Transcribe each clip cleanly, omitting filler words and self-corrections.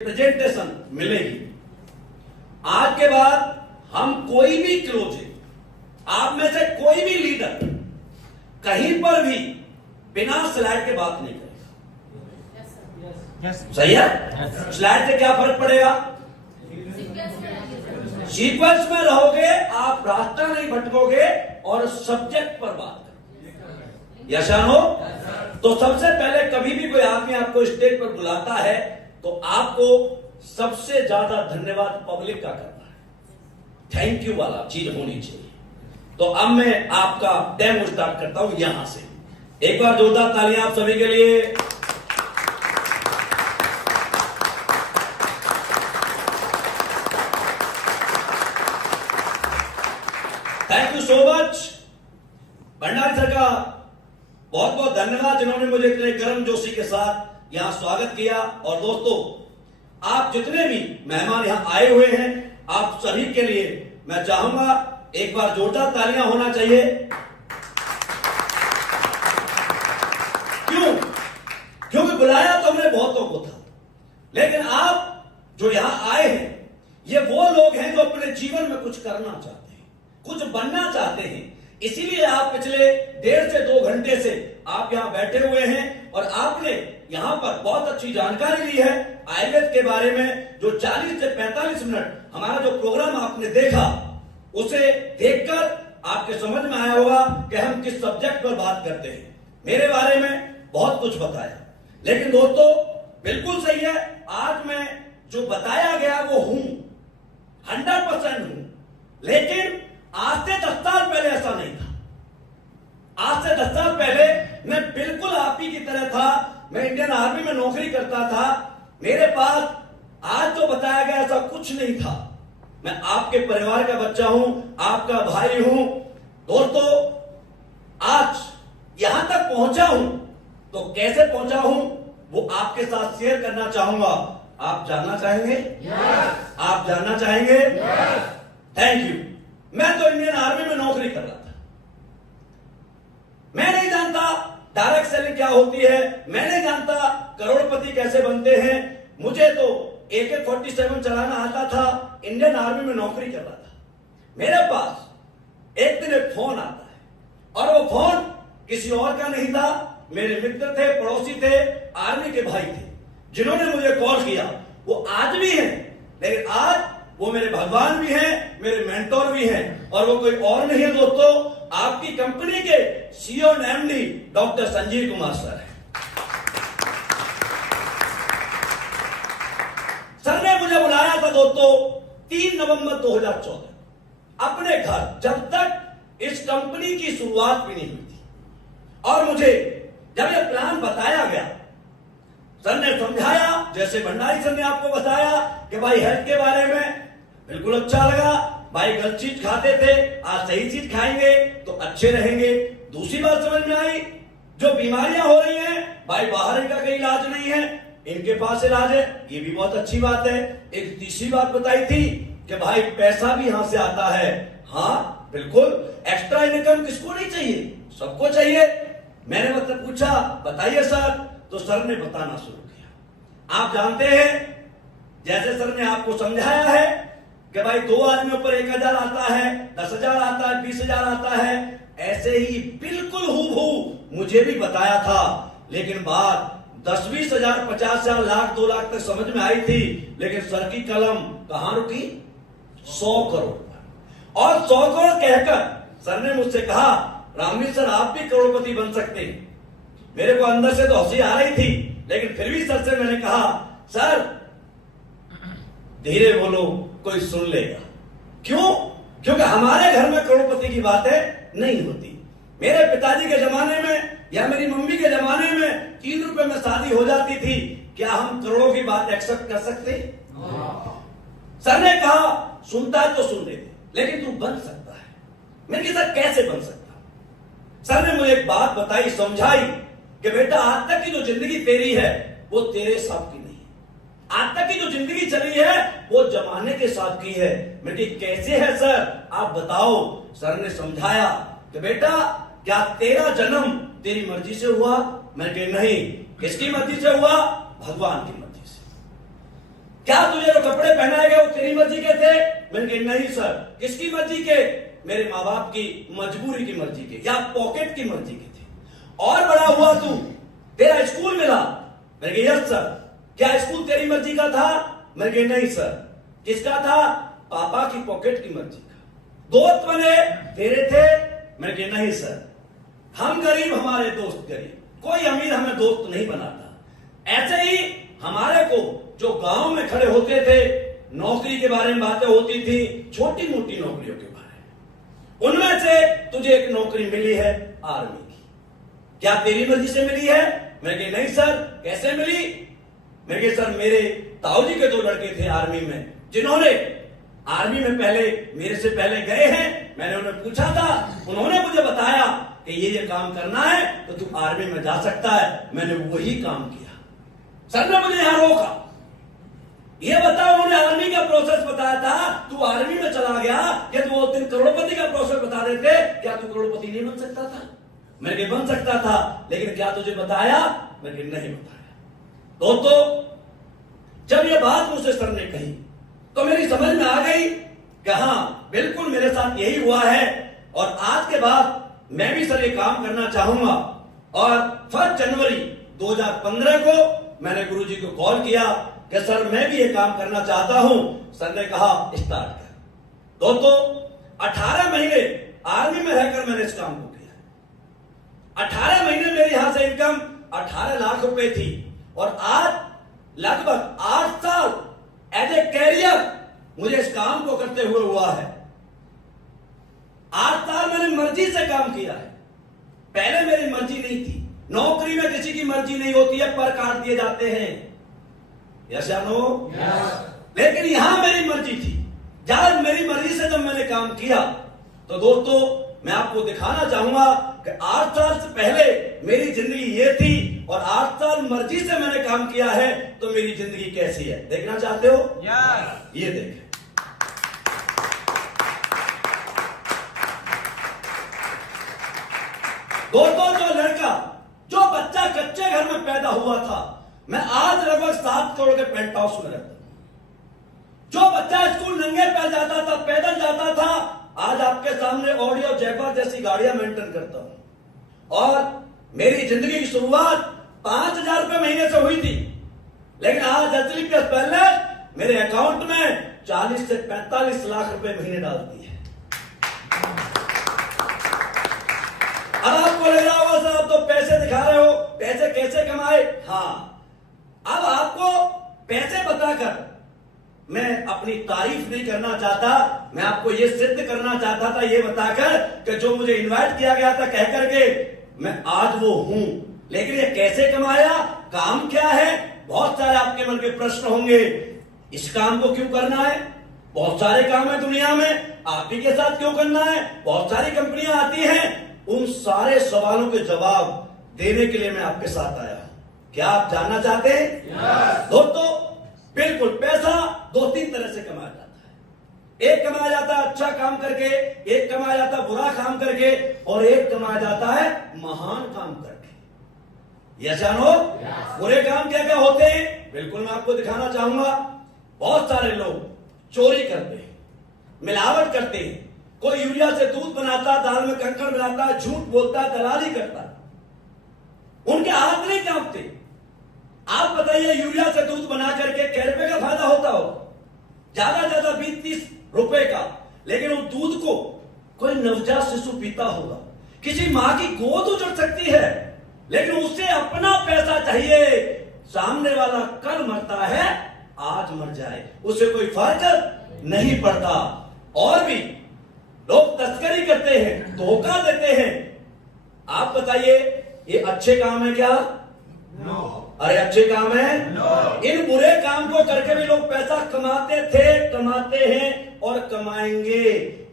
Presentation मिलेगी। आज के बाद हम कोई भी क्लोजिंग, आप में से कोई भी लीडर कहीं पर भी बिना स्लाइड के बात नहीं करेगा। सही है? स्लाइड से क्या फर्क पड़ेगा? सीक्वेंस में रहोगे, आप रास्ता नहीं भटकोगे और सब्जेक्ट पर बात करोगे। यस या नो? तो सबसे पहले कभी भी कोई आदमी आपको स्टेज पर बुलाता है तो आपको सबसे ज्यादा धन्यवाद पब्लिक का करना है, थैंक यू वाला चीज होनी चाहिए। तो अब मैं आपका डेमो स्टार्ट करता हूं यहां से। एक बार जोरदार तालियां आप सभी के लिए। Thank you so much. Bhandari sir का बहुत बहुत धन्यवाद जिन्होंने मुझे इतने गर्मजोशी के साथ यहां स्वागत किया। और दोस्तों, आप जितने भी मेहमान यहां आए हुए हैं, आप सभी के लिए मैं चाहूंगा एक बार जोरदार तालियां होना चाहिए। क्यों? क्योंकि बुलाया तो हमने बहुतों को था, लेकिन आप जो यहां आए हैं ये वो लोग हैं जो अपने जीवन में कुछ करना चाहते हैं, कुछ बनना चाहते हैं। इसीलिए आप पिछले 1.5 से 2 घंटे से आप यहां बैठे हुए हैं और आपने यहां पर बहुत अच्छी जानकारी ली है आयुर्वेद के बारे में। जो 40 से 45 मिनट हमारा जो प्रोग्राम आपने देखा, उसे देखकर आपके समझ में आया होगा कि हम किस सब्जेक्ट पर बात करते हैं। मेरे बारे में बहुत कुछ बताया, लेकिन दोस्तों बिल्कुल सही है, आज मैं जो बताया गया वो हूं, 100% हूं। लेकिन आज से 10 साल पहले ऐसा नहीं था। आज से 10 साल पहले मैं बिल्कुल आप ही की तरह था। मैं इंडियन आर्मी में नौकरी करता था। मेरे पास आज जो बताया गया ऐसा कुछ नहीं था। मैं आपके परिवार का बच्चा हूं, आपका भाई हूं। दोस्तों, आज यहां तक पहुंचा हूं तो कैसे पहुंचा हूं वो आपके साथ शेयर करना चाहूंगा। आप जानना चाहेंगे? आप जानना चाहेंगे? Thank you. मैं तो इंडियन आर्मी में नौकरी कर रहा था। मैं नहीं जानता डायरेक्ट सेलिंग क्या होती है, मैं नहीं जानता करोड़पति कैसे बनते हैं। मुझे तो AK-47 चलाना आता था, इंडियन आर्मी में नौकरी कर रहा था। मेरे पास एक दिन एक फोन आता है और वो फोन किसी और का नहीं था, मेरे मित्र थे, पड़ोसी थे, आर्मी के भाई थे, जिन्होंने मुझे कॉल किया। वो आज भी हैं, लेकिन आज वो मेरे भगवान भी हैं, मेरे मेंटोर भी हैं। और वो कोई और नहीं है दोस्तों, आपकी कंपनी के CEO and MD doctor Sanjeev Kumar sir है। सर ने मुझे बुलाया था दोस्तों 3 नवंबर 2014 अपने घर, जब तक इस कंपनी की शुरुआत भी नहीं हुई थी। और मुझे जब यह प्लान बताया गया, सर ने समझाया, जैसे भंडारी सर ने आपको बताया कि भाई हेल्थ के बारे में, बिल्कुल अच्छा लगा। भाई गलत चीज खाते थे, आज सही चीज खाएंगे तो अच्छे रहेंगे। दूसरी बात समझ में आई, जो बीमारियां हो रही हैं, भाई बाहर इनका कहीं इलाज नहीं है, इनके पास इलाज है, ये भी बहुत अच्छी बात है। एक तीसरी बात बताई थी कि भाई पैसा भी यहां से आता है। हाँ बिल्कुल, एक्स्ट्रा इनकम किसको नहीं चाहिए? सबको चाहिए। मैंने मतलब पूछा, बताइए सर, तो सर ने बताना शुरू किया। आप जानते हैं, जैसे सर ने आपको समझाया है कि भाई 2 आदमियों पर 1000 आता है, 10,000 आता है, 20,000 आता है, ऐसे ही बिल्कुल हूबहू मुझे भी बताया था। लेकिन बात 10-20 हजार, 50 हजार, लाख, 2 लाख तक समझ में आई थी। लेकिन सर की कलम कहां रुकी? 100 करोड़। और 100 करोड़ कहकर सर ने मुझसे कहा, रामवीर सर आप भी करोड़पति बन सकते हैं। मेरे को अंदर से तो हंसी आ रही थी, लेकिन फिर भी सर से मैंने कहा, सर धीरे बोलो, कोई सुन लेगा। क्यों? क्योंकि हमारे घर में करोड़पति की बातें नहीं होती। मेरे पिताजी के जमाने में या मेरी मम्मी के जमाने में 3 रुपए में शादी हो जाती थी। क्या हम करोड़ों की बात एक्सेप्ट कर सकते? सर ने कहा, सुनता है तो सुन ले, लेकिन तू बन सकता है। मैंने कहा, सर कैसे बन सकता? सर ने मुझे एक बात बताई, समझाई कि बेटा आज तक की जो जिंदगी तेरी है वो तेरे हिसाब की नहीं है। आज तक की जो जिंदगी चली है वो जमाने के साथ की है। मैंने कैसे है सर, आप बताओ। सर ने समझाया कि बेटा क्या तेरा जन्म तेरी मर्जी से हुआ? मैंने कहा नहीं। किसकी मर्जी से हुआ? भगवान की मर्जी से। तेरी मर्जी के थे? मैंने कहा नहीं सर। किसकी मर्जी के? मेरे माँ बाप की मजबूरी की मर्जी के या पॉकेट की मर्जी के थे। और बड़ा हुआ तू, तेरा स्कूल मिला? मैंने कहा यस सर। क्या स्कूल तेरी मर्जी का था? मैंने कहा नहीं सर। किसका था? पापा की पॉकेट की मर्जी का। दोस्त बने तेरे थे? मैंने कहा नहीं सर, हम गरीब, हमारे दोस्त गरीब, कोई अमीर हमें दोस्त नहीं बनाता। ऐसे ही हमारे को जो गांव में खड़े होते थे, नौकरी के बारे में बातें होती थी, छोटी मोटी नौकरियों के बारे में, उनमें से तुझे एक नौकरी मिली है आर्मी की। क्या तेरी मर्जी से मिली है? मैंने कहा नहीं सर। कैसे मिली? मैंने कहा सर, मेरे ताऊजी के 2 लड़के थे आर्मी में, जिन्होंने आर्मी में पहले मेरे से पहले गए हैं। मैंने उन्हें पूछा था, उन्होंने मुझे बताया कि ये काम करना है तो तू आर्मी में जा सकता है। मैंने वही काम किया। सर ने मुझे यहां रोका, ये बताओ, उन्होंने आर्मी का प्रोसेस बताया था, तू आर्मी में चला गया, या तू वो दिन करोड़पति का प्रोसेस बता रहे थे, क्या तू करोड़पति नहीं बन सकता था? मैंने बन सकता था, लेकिन क्या तुझे बताया? मैंने नहीं बताया। दोस्तों, जब ये बात मुझसे सर ने कही तो मेरी समझ में आ गई कि हाँ, बिल्कुल मेरे साथ यही हुआ है, और आज के बाद मैं भी सर ये काम करना चाहूंगा। और 1 जनवरी 2015 को मैंने गुरुजी को कॉल किया कि सर मैं भी ये काम करना चाहता हूं। सर ने कहा स्टार्ट कर। दोस्तों, 18 महीने आर्मी में रहकर मैंने इस काम को किया। 18 महीने मेरे यहां से इनकम 18 लाख रुपए थी, और आज लगभग 8 साल एज ए कैरियर मुझे इस काम को करते हुए हुआ है। 8 साल मैंने मर्जी से काम किया है। पहले मेरी मर्जी नहीं थी। नौकरी में किसी की मर्जी नहीं होती है, पर काट दिए जाते हैं, यस या नो? लेकिन यहां मेरी मर्जी थी। जब मेरी मर्जी से जब मैंने काम किया, तो दोस्तों मैं आपको दिखाना चाहूंगा कि 8 साल से पहले मेरी जिंदगी ये थी, और 8 साल मर्जी से मैंने काम किया है, तो मेरी जिंदगी कैसी है देखना चाहते हो? ये देखें। दोस्तों, जो बच्चा कच्चे घर में पैदा हुआ था, मैं आज लगभग 7 करोड़ के पेंट हाउस में रहता हूं। जो बच्चा स्कूल नंगे पैर जाता था, पैदल जाता था, आज आपके सामने ऑडी और जैगवार जैसी गाड़ियां मेंटेन करता हूं। और मेरी जिंदगी की शुरुआत 5,000 रुपए महीने से हुई थी, लेकिन आज एचडीएफसी पहले मेरे अकाउंट में 40 से 45 लाख रुपए महीने डालती है। अब आपको लग रहा होगा सर आप तो पैसे दिखा रहे हो, पैसे कैसे कमाए? हाँ, अब आपको पैसे बताकर मैं अपनी तारीफ नहीं करना चाहता, मैं आपको यह सिद्ध करना चाहता था, यह बताकर कि जो मुझे इनवाइट किया गया था कह करके, मैं आज वो हूं। लेकिन ये कैसे कमाया, काम क्या है? बहुत सारे आपके मन के प्रश्न होंगे। इस काम को क्यों करना है? बहुत सारे काम है दुनिया में, आप ही के साथ क्यों करना है? बहुत सारी कंपनियां आती हैं। उन सारे सवालों के जवाब देने के लिए मैं आपके साथ आया हूं। क्या आप जानना चाहते हैं? दोस्तों, बिल्कुल, पैसा 2-3 तरह से कमाया जाता है। एक कमाया जाता है अच्छा काम करके, एक कमाया जाता है बुरा काम करके, और एक कमाया जाता है महान काम करके। यह जानो बुरे काम क्या क्या होते हैं, बिल्कुल मैं आपको दिखाना चाहूंगा। बहुत सारे लोग चोरी करते हैं, मिलावट करते हैं, कोई यूरिया से दूध बनाता, दाल में कंकड़ मिलाता, झूठ बोलता, दलाली करता, उनके हाथ नहीं कांपते। आप बताइए, यूरिया से दूध बना करके क्या रुपए का फायदा होता हो? ज्यादा 20-30 रुपए का। लेकिन उस दूध को कोई नवजात शिशु पीता होगा, किसी मां की गोद उजड़ सकती है, लेकिन उसे अपना पैसा चाहिए। सामने वाला कल मरता है, आज मर जाए, उसे कोई फर्क नहीं पड़ता। और भी लोग तस्करी करते हैं, धोखा देते हैं। आप बताइए, ये अच्छे काम है क्या? अरे अच्छे काम है। इन बुरे काम को करके भी लोग पैसा कमाते थे, कमाते हैं और कमाएंगे।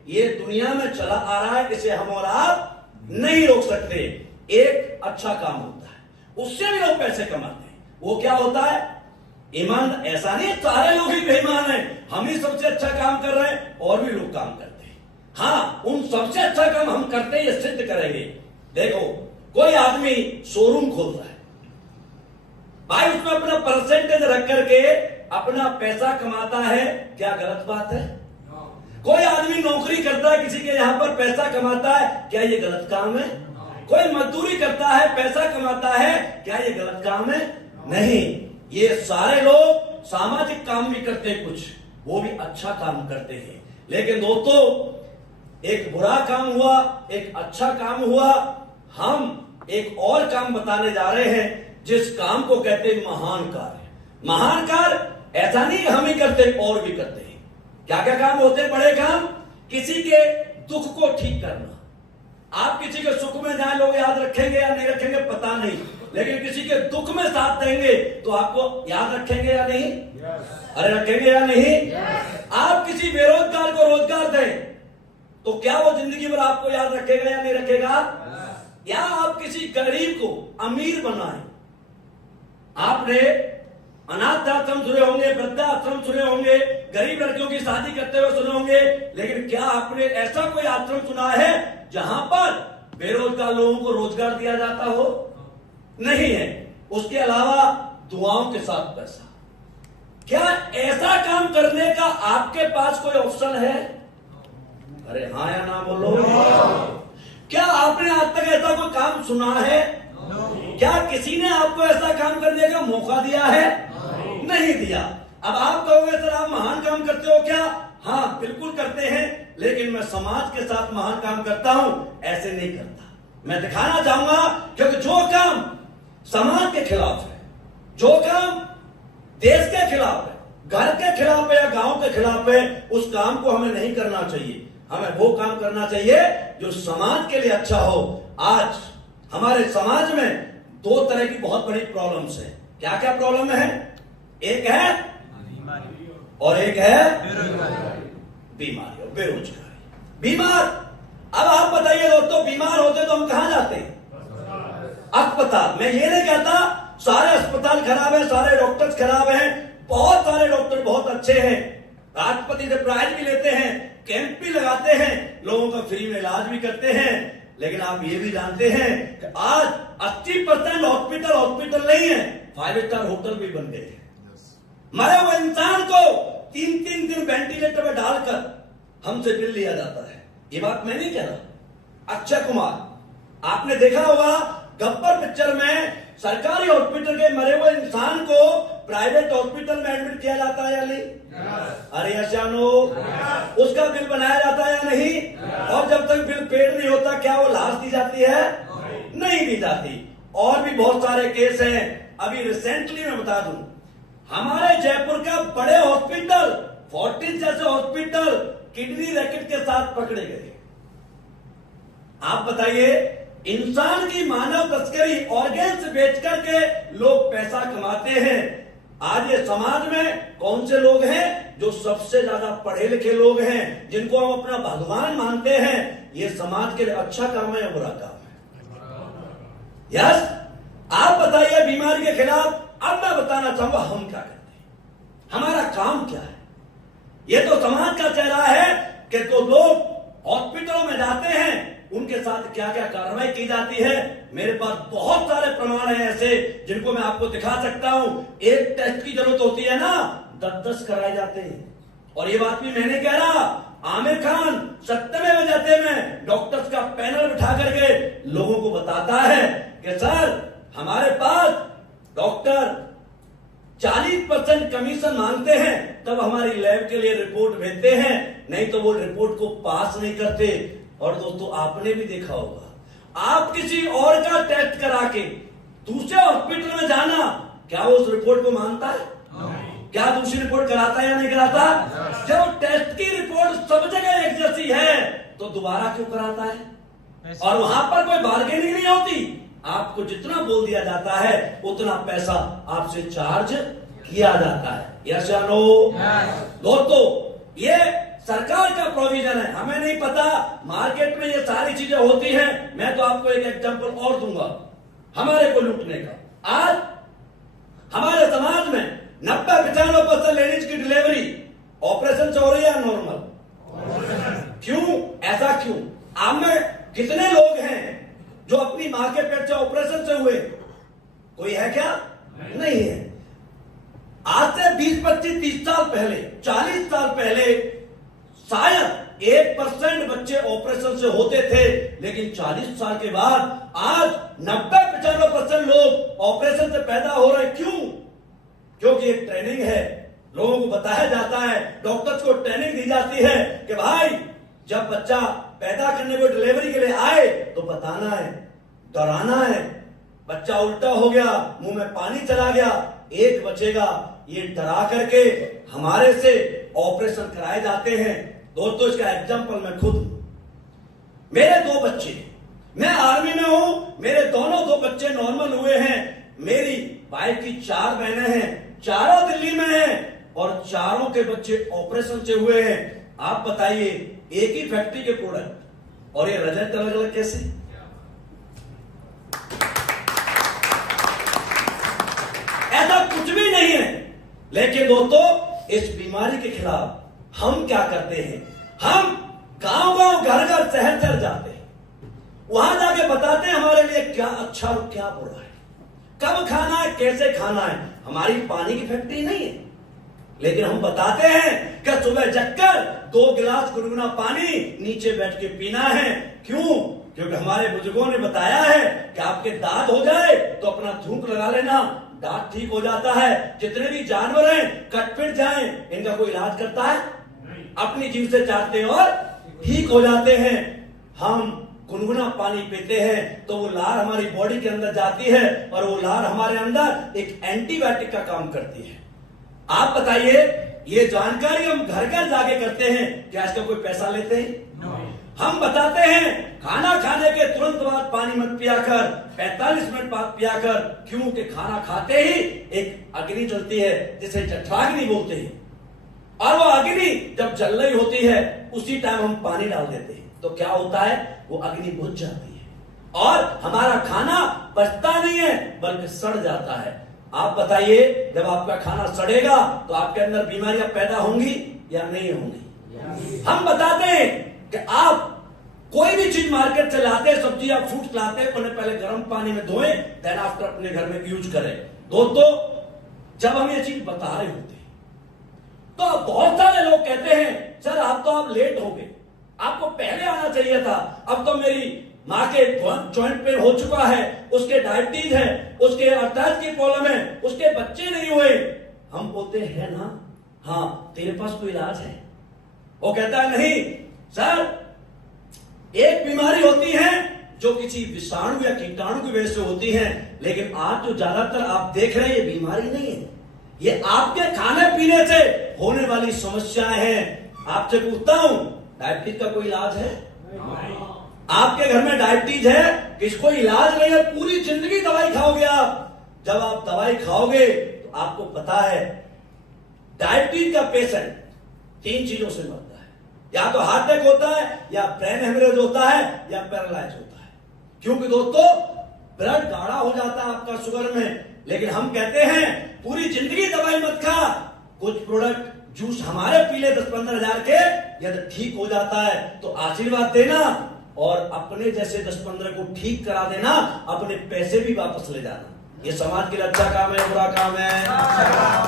ये दुनिया में चला आ रहा है, इसे हम और आप नहीं रोक सकते। एक अच्छा काम होता है, उससे भी लोग पैसे कमाते हैं। वो क्या होता है? ईमान। ऐसा नहीं सारे लोग ही बेईमान हैं, हम ही सबसे अच्छा काम कर रहे हैं, और भी लोग काम करते हैं। हाँ, उन सबसे अच्छा काम हम करते हैं, ये सिद्ध करेंगे। देखो, कोई आदमी शोरूम खोल रहा है भाई, उसमें अपना परसेंटेज रख करके अपना पैसा कमाता है, क्या गलत बात है? कोई आदमी नौकरी करता है, किसी के यहां पर पैसा कमाता है, क्या ये गलत काम है? कोई मजदूरी करता है, पैसा कमाता है, क्या ये गलत काम है? नहीं, ये सारे लोग सामाजिक काम भी करते हैं, कुछ वो भी अच्छा काम करते हैं। लेकिन दोस्तों, एक बुरा काम हुआ, एक अच्छा काम हुआ, हम एक और काम बताने जा रहे हैं जिस काम को कहते हैं महान कार्य। महान कार्य ऐसा नहीं हम ही करते, और भी करते हैं। क्या क्या काम होते हैं? बड़े काम, किसी के दुख को ठीक करना। आप किसी के सुख में जाए, लोग याद रखेंगे या नहीं रखेंगे पता नहीं, लेकिन किसी के दुख में साथ देंगे तो आपको याद रखेंगे या नहीं? अरे रखेंगे या नहीं? आप किसी बेरोजगार को रोजगार दें तो क्या वो जिंदगी भर आपको याद रखेगा या नहीं रखेगा? या आप किसी गरीब को अमीर बनाएं। आपने अनाथ आश्रम सुने होंगे, वृद्धाश्रम सुने होंगे, गरीब लड़कियों की शादी करते हुए सुने होंगे, लेकिन क्या आपने ऐसा कोई आश्रम सुना है जहां पर बेरोजगार लोगों को रोजगार दिया जाता हो? नहीं है। उसके अलावा दुआओं के साथ पैसा। क्या ऐसा काम करने का आपके पास कोई ऑप्शन है? अरे हाँ या ना बोलो। क्या आपने आज तक ऐसा कोई काम सुना है? क्या किसी ने आपको ऐसा काम करने का मौका दिया है? नहीं दिया। अब आप कहोगे सर आप महान काम करते हो क्या? हाँ बिल्कुल करते हैं, लेकिन मैं समाज के साथ महान काम करता हूं, ऐसे नहीं करता। मैं दिखाना चाहूंगा, क्योंकि जो काम समाज के खिलाफ है, जो काम देश के खिलाफ है, घर के खिलाफ है या गांव के खिलाफ है, उस काम को हमें नहीं करना चाहिए। हमें वो काम करना चाहिए जो समाज के लिए अच्छा हो। आज हमारे समाज में दो तरह की बहुत बड़ी प्रॉब्लम्स है। क्या क्या प्रॉब्लम है? एक है और एक है बीमारी और बेरोजगारी। बीमार, अब आप बताइए दोस्तों, बीमार होते तो हम कहां जाते हैं? अस्पताल। मैं ये नहीं कहता सारे अस्पताल खराब है, सारे डॉक्टर्स खराब हैं। बहुत सारे डॉक्टर बहुत अच्छे हैं, राष्ट्रपति से प्राइज भी लेते हैं, कैंप भी लगाते हैं, लोगों का फ्री में इलाज भी करते हैं। लेकिन आप ये भी जानते हैं कि आज 80% हॉस्पिटल नहीं है, 5 स्टार होटल भी बन गए हैं। मरे हुए इंसान को 3-3 दिन वेंटिलेटर में डालकर हमसे बिल लिया जाता है। ये बात मैं नहीं कह रहा। अक्षय कुमार, आपने देखा होगा गब्बर पिक्चर में सरकारी हॉस्पिटल के मरे हुए इंसान को प्राइवेट हॉस्पिटल में एडमिट किया जाता है या नहीं? अरे अचानो, उसका बिल बनाया जाता है या नहीं? और जब तक बिल पेड नहीं होता, क्या वो लाश दी जाती है? नहीं दी जाती। और भी बहुत सारे केस हैं। अभी रिसेंटली मैं बता दूं, हमारे जयपुर का बड़े हॉस्पिटल, फोर्टिस जैसे हॉस्पिटल किडनी रैकेट के साथ पकड़े गए। आप बताइए, इंसान की मानव तस्करी, ऑर्गेन्स बेच करके लोग पैसा कमाते हैं। आज ये समाज में कौन से लोग हैं जो सबसे ज्यादा पढ़े लिखे लोग हैं, जिनको हम अपना भगवान मानते हैं? ये समाज के लिए अच्छा काम है या बुरा काम है? यस, आप बताइए बीमारी के खिलाफ। अब मैं बताना चाहूंगा हम क्या करते हैं, हमारा काम क्या है। ये तो समाज का चेहरा है कि तो लोग हॉस्पिटलों में जाते हैं, उनके साथ क्या क्या कार्रवाई की जाती है। मेरे पास बहुत सारे प्रमाण हैं ऐसे, जिनको मैं आपको दिखा सकता हूं। एक टेस्ट की जरूरत होती है ना, 10-10 कराए जाते हैं। और ये बात भी मैं नहीं कह रहा, आमिर खान 70वें जाते में डॉक्टर्स का पैनल बिठा करके लोगों को बताता है कि सर हमारे पास डॉक्टर 40% कमीशन मांगते हैं, तब हमारी लैब के लिए रिपोर्ट भेजते हैं, नहीं तो वो रिपोर्ट को पास नहीं करते। और दोस्तों, आपने भी देखा होगा, आप किसी और का टेस्ट करा के दूसरे हॉस्पिटल में जाना, क्या वो उस रिपोर्ट को मानता है? क्या दूसरी रिपोर्ट कराता है या नहीं कराता? जब टेस्ट की रिपोर्ट सब जगह एक जैसी है तो दोबारा क्यों कराता है? और वहां पर कोई बार्गेनिंग नहीं होती। आपको जितना बोल दिया जाता है उतना पैसा आपसे चार्ज किया जाता है। यस या नो? दोस्तों, ये सरकार का प्रोविजन है, हमें नहीं पता। मार्केट में ये सारी चीजें होती हैं। मैं तो आपको एक एग्जांपल और दूंगा हमारे को लूटने का। आज हमारे समाज में 90-95% लेडीज की डिलीवरी ऑपरेशन से हो रही है नॉर्मल। क्यों? ऐसा क्यों? आप में कितने लोग हैं जो अपनी मां के पेट से ऑपरेशन से हुए? कोई है क्या? नहीं है। आज से 20, 25, 30 साल पहले, 40 साल पहले शायद 1% बच्चे ऑपरेशन से होते थे, लेकिन 40 साल के बाद आज 90-95% लोग ऑपरेशन से पैदा हो रहे। क्यों? क्योंकि एक ट्रेनिंग है, लोगों को बताया जाता है, डॉक्टर्स को ट्रेनिंग दी जाती है कि भाई जब बच्चा पैदा करने को डिलीवरी के लिए आए तो बताना है, डराना है, बच्चा उल्टा हो गया, मुंह में पानी चला गया, एक बचेगा, ये डरा करके हमारे से ऑपरेशन कराए जाते हैं। दोस्तों, इसका एग्जाम्पल मैं खुद, मेरे 2 बच्चे, मैं आर्मी में हूं, मेरे दोनों 2 बच्चे नॉर्मल हुए हैं। मेरी वाइफ की 4 बहनें हैं, चारों दिल्ली में हैं और चारों के बच्चे ऑपरेशन से हुए हैं। आप बताइए, एक ही फैक्ट्री के प्रोडक्ट और ये रिजल्ट अलग अलग कैसे? ऐसा कुछ भी नहीं है। लेकिन दोस्तों, इस बीमारी के खिलाफ हम क्या करते हैं? हम गांव-गांव, घर-घर, शहर-शहर जाते हैं, वहां जाके बताते हैं हमारे लिए क्या अच्छा और क्या बुरा है, कब खाना है, कैसे खाना है। हमारी पानी की फैक्ट्री नहीं है, लेकिन हम बताते हैं कि सुबह जगकर 2 गिलास गुनगुना पानी नीचे बैठ के पीना है। क्यों? क्योंकि हमारे बुजुर्गों ने बताया है कि आपके दांत हो जाए तो अपना थूक लगा लेना, दांत ठीक हो जाता है। जितने भी जानवर हैं कट पिट जाएं, इनका कोई इलाज करता है? अपनी जीभ से चाटते हैं और ठीक हो जाते हैं। हम गुनगुना पानी पीते हैं तो वो लार हमारी बॉडी के अंदर जाती है और वो लार हमारे अंदर एक एंटीबायोटिक का काम करती है। आप बताइए, ये जानकारी हम घर घर जाके करते हैं, क्या इसका कोई पैसा लेते हैं? हम बताते हैं खाना खाने के तुरंत बाद पानी मत पिया कर, 45 मिनट बाद पिया कर। क्यों? कि खाना खाते ही एक अग्नि जलती है जिसे जठराग्नि बोलते हैं, और वो अग्नि जब जल रही होती है उसी टाइम हम पानी डाल देते हैं तो क्या होता है? वो अग्नि बुझ जाती है और हमारा खाना बचता नहीं है बल्कि सड़ जाता है। आप बताइए, जब आपका खाना सड़ेगा तो आपके अंदर बीमारियां पैदा होंगी या नहीं होंगी? हम बताते हैं कि आप कोई भी चीज मार्केट से लाते हैं, सब्जी या फ्रूट लाते हैं, उन्हें पहले गर्म पानी में धोएं, देन आफ्टर अपने घर में यूज करें। दोस्तों, जब हम ये चीज बता रहे होते हैं तो बहुत सारे लोग कहते हैं, सर आप तो आप लेट हो गए, आपको पहले आना चाहिए था। अब तो मेरी माँ के जॉइंट पेन हो चुका है, उसके डायबिटीज है, उसके अर्थात की प्रॉब्लम है, उसके बच्चे नहीं हुए। हम बोलते हैं ना, हाँ तेरे पास कोई इलाज है? वो कहता है नहीं सर, एक बीमारी होती है जो किसी विषाणु या कीटाणु की वजह से होती है, लेकिन आज जो ज्यादातर आप देख रहे हैं ये बीमारी नहीं है, ये आपके खाने पीने से होने वाली समस्याएं हैं। आपसे पूछता हूं, डायबिटीज का कोई इलाज है? आपके घर में डायबिटीज है, किसको इलाज नहीं है, पूरी जिंदगी दवाई खाओगे आप। जब आप दवाई खाओगे तो आपको पता है डायबिटीज का पेशेंट 3 चीजों से मरता है, या तो हार्ट अटैक होता है, या ब्रेन हेमरेज होता है, या पैरालाइज होता है। क्योंकि दोस्तों, ब्लड गाढ़ा हो जाता है आपका शुगर में। लेकिन हम कहते हैं पूरी जिंदगी दवाई मत खा, कुछ प्रोडक्ट जूस हमारे पी ले 10-15 हजार के, यदि ठीक हो जाता है तो आशीर्वाद देना, और अपने जैसे 10-15 को ठीक करा देना, अपने पैसे भी वापस ले जाना। ये समाज के लिए अच्छा काम है या बुरा काम है?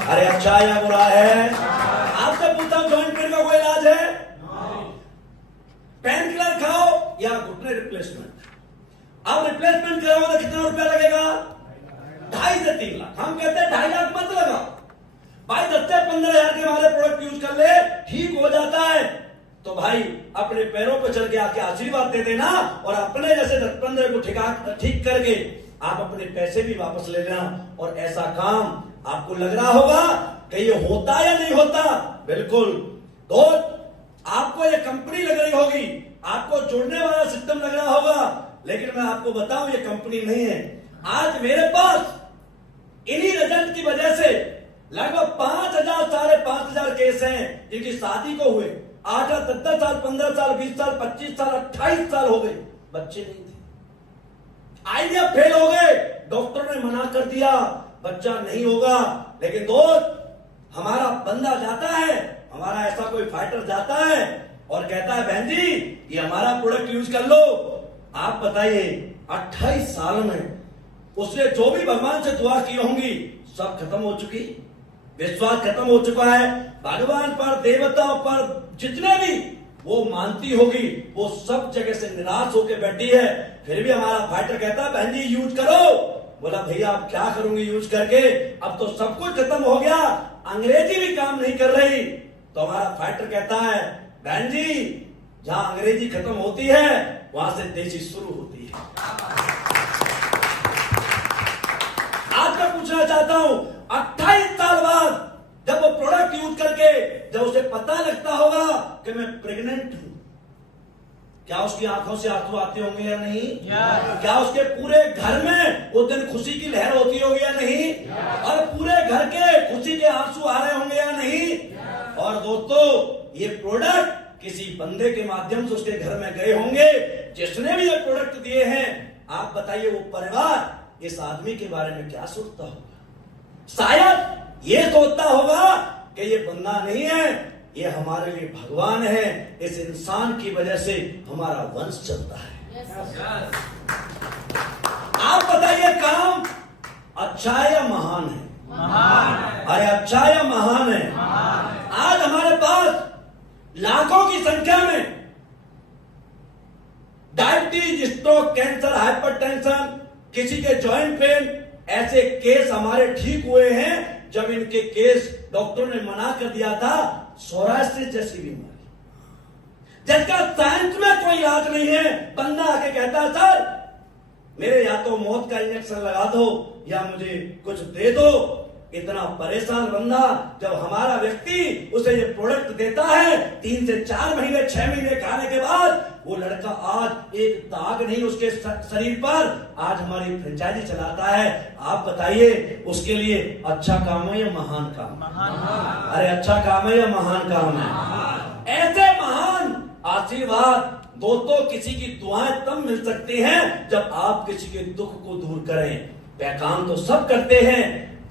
अरे अच्छा या बुरा है? आपसे पूछता हूं, जॉइंट पेन का कोई इलाज है? पेन किलर खाओ या घुटने रिप्लेसमेंट। अब रिप्लेसमेंट कराओ तो कितना रुपया लगेगा? 2.5 से 3 लाख। हम कहते हैं 2.5 लाख मत लगाओ भाई, 10 से 15 हजार के हमारे प्रोडक्ट यूज कर ले, ठीक हो जाता है। तो भाई अपने पैरों पर चल के आके आशीर्वाद दे देना, और अपने जैसे 10-15 को ठीक करके आप अपने पैसे भी वापस ले लेना। और ऐसा काम आपको लग रहा होगा कि ये होता या नहीं होता? बिल्कुल। तो आपको ये कंपनी लग रही होगी, आपको जोड़ने वाला सिस्टम लग रहा होगा, लेकिन मैं आपको बताऊं ये कंपनी नहीं है। आज मेरे पास इन्हीं रिजल्ट की वजह से लगभग 5,000 5,500 केस हैं जिनकी शादी को हुए 8, 10 साल, 15 साल, 20 साल, 25 साल, 28 साल हो गए, बच्चे नहीं थे, आइडिया फेल हो गए, डॉक्टर ने मना कर दिया बच्चा नहीं होगा। लेकिन दोस्त, हमारा बंदा जाता है, हमारा ऐसा कोई फाइटर जाता है और कहता है बहन जी ये हमारा प्रोडक्ट यूज कर लो। आप बताइए 28 साल में उसने जो भी भगवान से दुआ की होंगी सब खत्म हो चुकी? विश्वास खत्म हो चुका है। भगवान पर, देवताओं पर जितने भी वो मानती होगी, वो सब जगह से निराश होकर बैठी है। फिर भी हमारा फाइटर कहता है बहन जी यूज करो। बोला भैया आप क्या करूंगी यूज करके, अब तो सब कुछ खत्म हो गया, अंग्रेजी भी काम नहीं कर रही। तो हमारा फाइटर कहता है बहन जी जहां अंग्रेजी खत्म होती है वहां से देशी शुरू होती है। आज मैं पूछना चाहता हूं 28 साल बाद जब वो प्रोडक्ट यूज करके जब उसे पता लगता होगा कि मैं प्रेग्नेंट हूं, क्या उसकी आंखों से आंसू आते होंगे या नहीं? क्या उसके पूरे घर में वो दिन खुशी की लहर होती होगी या नहीं? और पूरे घर के खुशी के आंसू आ रहे होंगे या नहीं? और दोस्तों ये प्रोडक्ट किसी बंदे के माध्यम से उसके घर में गए होंगे जिसने भी ये प्रोडक्ट दिए हैं। आप बताइए वो परिवार इस आदमी के बारे में क्या सोचता होगा? शायद ये सोचता होगा कि ये बंदा नहीं है, ये हमारे लिए भगवान है, इस इंसान की वजह से हमारा वंश चलता है। आप बताइए काम अच्छा है या महान है? अरे अच्छा या महान है? आज हमारे पास लाखों की संख्या में डायबिटीज, स्ट्रोक, कैंसर, हाइपरटेंशन, किसी के जॉइंट पेन, ऐसे केस हमारे ठीक हुए हैं जब इनके केस डॉक्टर ने मना कर दिया था सोरायसिस जैसी बीमारी, जिसका साइंस में कोई इलाज नहीं है। बंदा आके कहता है सर मेरे या तो मौत का इंजेक्शन लगा दो या मुझे कुछ दे दो। इतना परेशान बंदा जब हमारा व्यक्ति उसे ये प्रोडक्ट देता है 3 से 4 महीने 6 महीने खाने के बाद, वो लड़का आज एक दाग नहीं उसके शरीर पर, आज हमारी फ्रेंचाइजी चलाता है। आप बताइए उसके लिए अच्छा काम है या महान काम? अरे अच्छा काम है या महान काम है? ऐसे महान आशीर्वाद दोस्तों किसी की दुआएं तब मिल सकती हैं जब आप किसी के दुख को दूर करें। काम तो सब करते हैं,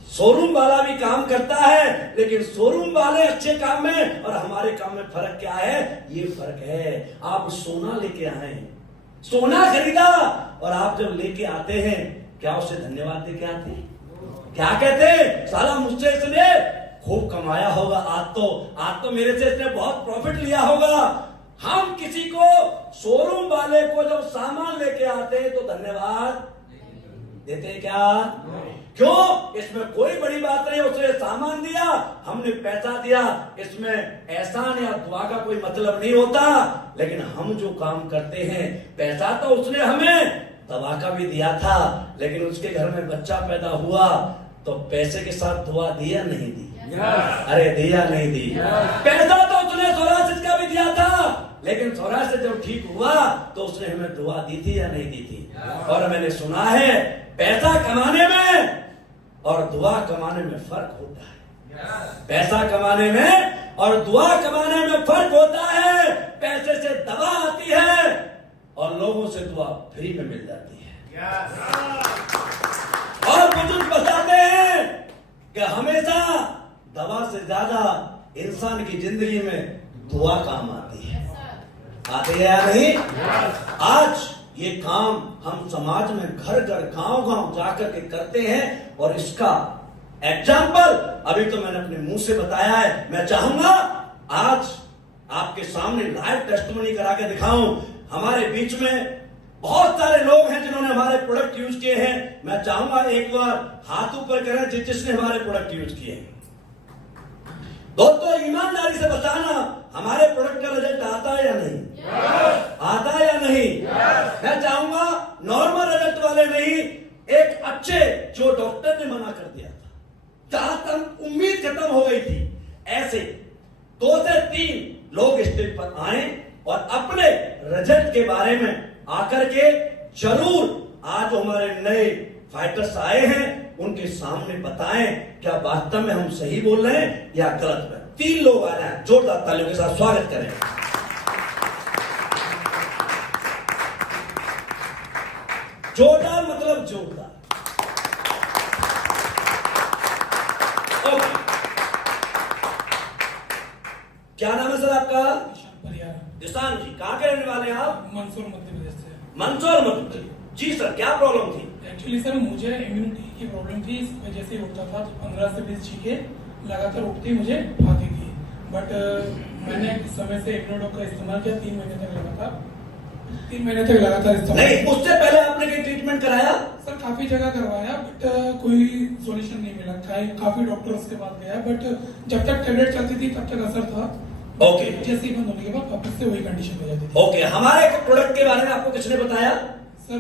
शोरूम वाला भी काम करता है, लेकिन शोरूम वाले अच्छे काम में और हमारे काम में फर्क क्या है? ये फर्क है। आप सोना लेके आए, सोना खरीदा और आप जब लेके आते हैं क्या उसे धन्यवाद दे के आते? क्या कहते? साला मुझसे इसने खूब कमाया होगा, आज तो मेरे से इसने बहुत प्रॉफिट लिया होगा। हम किसी को, शोरूम वाले को जब सामान लेके आते हैं तो धन्यवाद देते हैं क्या? क्यों? इसमें कोई बड़ी बात नहीं, उसने सामान दिया, हमने पैसा दिया, इसमें एहसान या दुआ का कोई मतलब नहीं होता। लेकिन हम जो काम करते हैं, पैसा तो उसने हमें दवा का भी दिया था, लेकिन उसके घर में बच्चा पैदा हुआ तो पैसे के साथ दुआ दी या नहीं दी? अरे दिया नहीं दी? पैसा तो उसने सोरायसिस का भी दिया था, लेकिन सोरायसिस जब ठीक हुआ तो उसने हमें दुआ दी थी या नहीं दी थी? और मैंने सुना है पैसा कमाने में और दुआ कमाने में फर्क होता है। पैसा कमाने में और दुआ कमाने में फर्क होता है। पैसे से दवा आती है और लोगों से दुआ फ्री में मिल जाती है। और बुजुर्ग बताते हैं कि हमेशा दवा से ज्यादा इंसान की जिंदगी में दुआ काम आती है। आती है या नहीं? आज ये काम हम समाज में घर घर गांव गांव जाकर के करते हैं और इसका एग्जाम्पल अभी तो मैंने अपने मुंह से बताया है। मैं चाहूंगा आज आपके सामने लाइव टेस्टिमनी करा के दिखाऊं। हमारे बीच में बहुत सारे लोग हैं जिन्होंने हमारे प्रोडक्ट यूज किए हैं। मैं चाहूंगा एक बार हाथ ऊपर करें जिसने हमारे प्रोडक्ट यूज किए हैं। दोस्तों ईमानदारी से बताना, हमारे प्रोडक्ट का रिजल्ट आता है या नहीं? आता है या नहीं? मैं चाहूंगा नॉर्मल रिजल्ट वाले नहीं, एक अच्छे जो डॉक्टर ने मना कर दिया था, जहां तक उम्मीद खत्म हो गई थी, ऐसे 2 से 3 लोग स्टेज पर आए और अपने रिजल्ट के बारे में आकर के जरूर आज हमारे नए फाइटर्स आए हैं उनके सामने बताएं क्या वास्तव में हम सही बोल रहे हैं या गलत में। 3 लोग आ रहे हैं, जोरदार तालियों के साथ स्वागत करें। जोरदार मतलब जोरदार। ओके, क्या नाम है सर आपका? निशान जी, कहाँ के रहने वाले हैं आप? मंदसौर मध्य प्रदेश से। मंदसौर मध्य प्रदेश। जी सर, क्या प्रॉब्लम थी? एक्चुअली सर मुझे इम्यूनिटी की प्रॉब्लम थी, इस वजह से होता था। 15 से 20 चीखे लगातार उठती मुझे भाती थी, बट मैंने कुछ समय से इम्यूनोडॉक का इस्तेमाल किया, 3 महीने तक लगातार इस्तेमाल। नहीं, उससे पहले आपने कोई ट्रीटमेंट कराया? सर काफी जगह करवाया, बट कोई सॉल्यूशन नहीं मिला। काफी डॉक्टर्स के पास गया, बट जब तक टेबलेट चलती थी तब तक असर था। ओके। जैसे ही बंद होने के बाद वापस से वही कंडीशन हो जाती थी। ओके, हमारे प्रोडक्ट के बारे में आपको किसने बताया? सर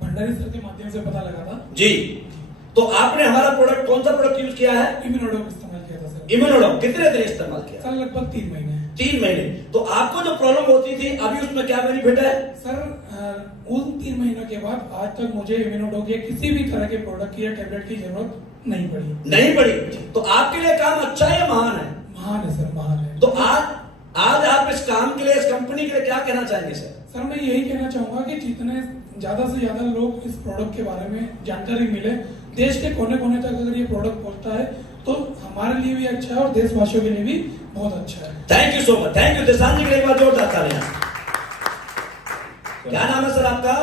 भंडारी सर के माध्यम से पता लगा था जी। तो आपने हमारा प्रोडक्ट, कौन सा प्रोडक्ट यूज किया है? इम्यूनोडॉक इस्तेमाल किया था सर। इम्यूनोडॉक कितने दिन इस्तेमाल किया? सर लगभग 3 महीने। 3 महीने। तो आपको जो प्रॉब्लम होती थी अभी उसमें क्या बेनिफिट है? सर उन 3 महीनों के बाद आज तक मुझे इम्यूनोडॉक या किसी भी तरह के प्रोडक्ट की या टेबलेट की जरूरत नहीं पड़ी। तो आपके लिए काम अच्छा है या महान है? महान है सर, महान है। तो आज आप इस काम के लिए, इस कंपनी के लिए क्या कहना चाहेंगे सर? सर मैं यही कहना चाहूंगा कि जितने ज्यादा से ज्यादा लोग इस प्रोडक्ट के बारे में जानकारी मिले, देश के कोने कोने तक अगर ये प्रोडक्ट पहुंचता है तो हमारे लिए भी अच्छा है और देशवासियों के लिए भी बहुत अच्छा है। Thank you so much. Thank you. Dishan ji के लिए एक बार जोरदार तालियां। क्या नाम है सर आपका?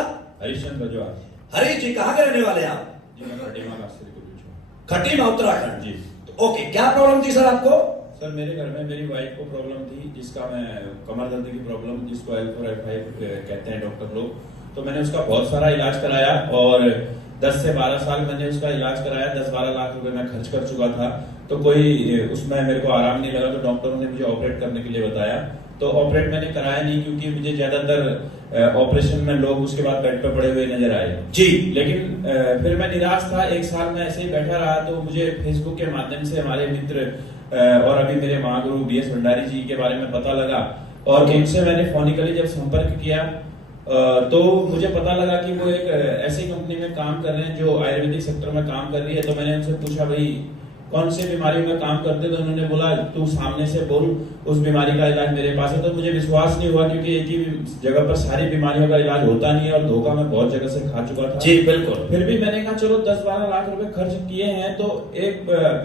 हरीशचंद्र रजवार। हरीश जी, कहाँ के रहने वाले हैं आप? जी मैं खटीमा रास्ते को पूछूं। खटीमा उत्तराखंड जी। ओके, क्या प्रॉब्लम थी सर आपको? सर मेरे घर में मेरी वाइफ को प्रॉब्लम थी, जिसका मैं कमर दर्द की प्रॉब्लम, जिसको L4-F5 कहते हैं डॉक्टर लोग। तो मैंने उसका बहुत सारा इलाज कराया और 10 से 12 साल मैंने उसका इलाज कराया। 10-12 लाख रुपए मैं खर्च कर चुका था। तो कोई उसमें मेरे को आराम नहीं लगा, तो डॉक्टरों ने मुझे ऑपरेट करने के लिए बताया। तो ऑपरेट मैंने कराया नहीं, क्योंकि मुझे ज्यादातर ऑपरेशन में लोग उसके बाद बेड पे पड़े हुए नजर आए जी। लेकिन फिर मैं निराश था। 1 साल में ऐसे ही बैठा रहा, तो मुझे फेसबुक के माध्यम से हमारे मित्र और अभी मेरे महागुरु BS भंडारी जी के बारे में पता लगा, और उनसे मैंने फोनिकली जब संपर्क किया तो मुझे पता लगा कि वो एक ऐसी कंपनी में काम कर रहे हैं जो आयुर्वेदिक सेक्टर में काम कर रही है। तो मैंने उनसे पूछा, भाई कौन सी बीमारी में काम करते? तो उन्होंने बोला, तू सामने से बोल, उस बीमारी का इलाज मेरे पास है। तो मुझे विश्वास नहीं हुआ, क्योंकि एक ही जगह पर सारी बीमारियों का इलाज होता नहीं है, और धोखा मैं बहुत जगह से खा चुका था। जी बिल्कुल। फिर भी मैंने कहा चलो 10-12 लाख रुपए खर्च किए हैं, तो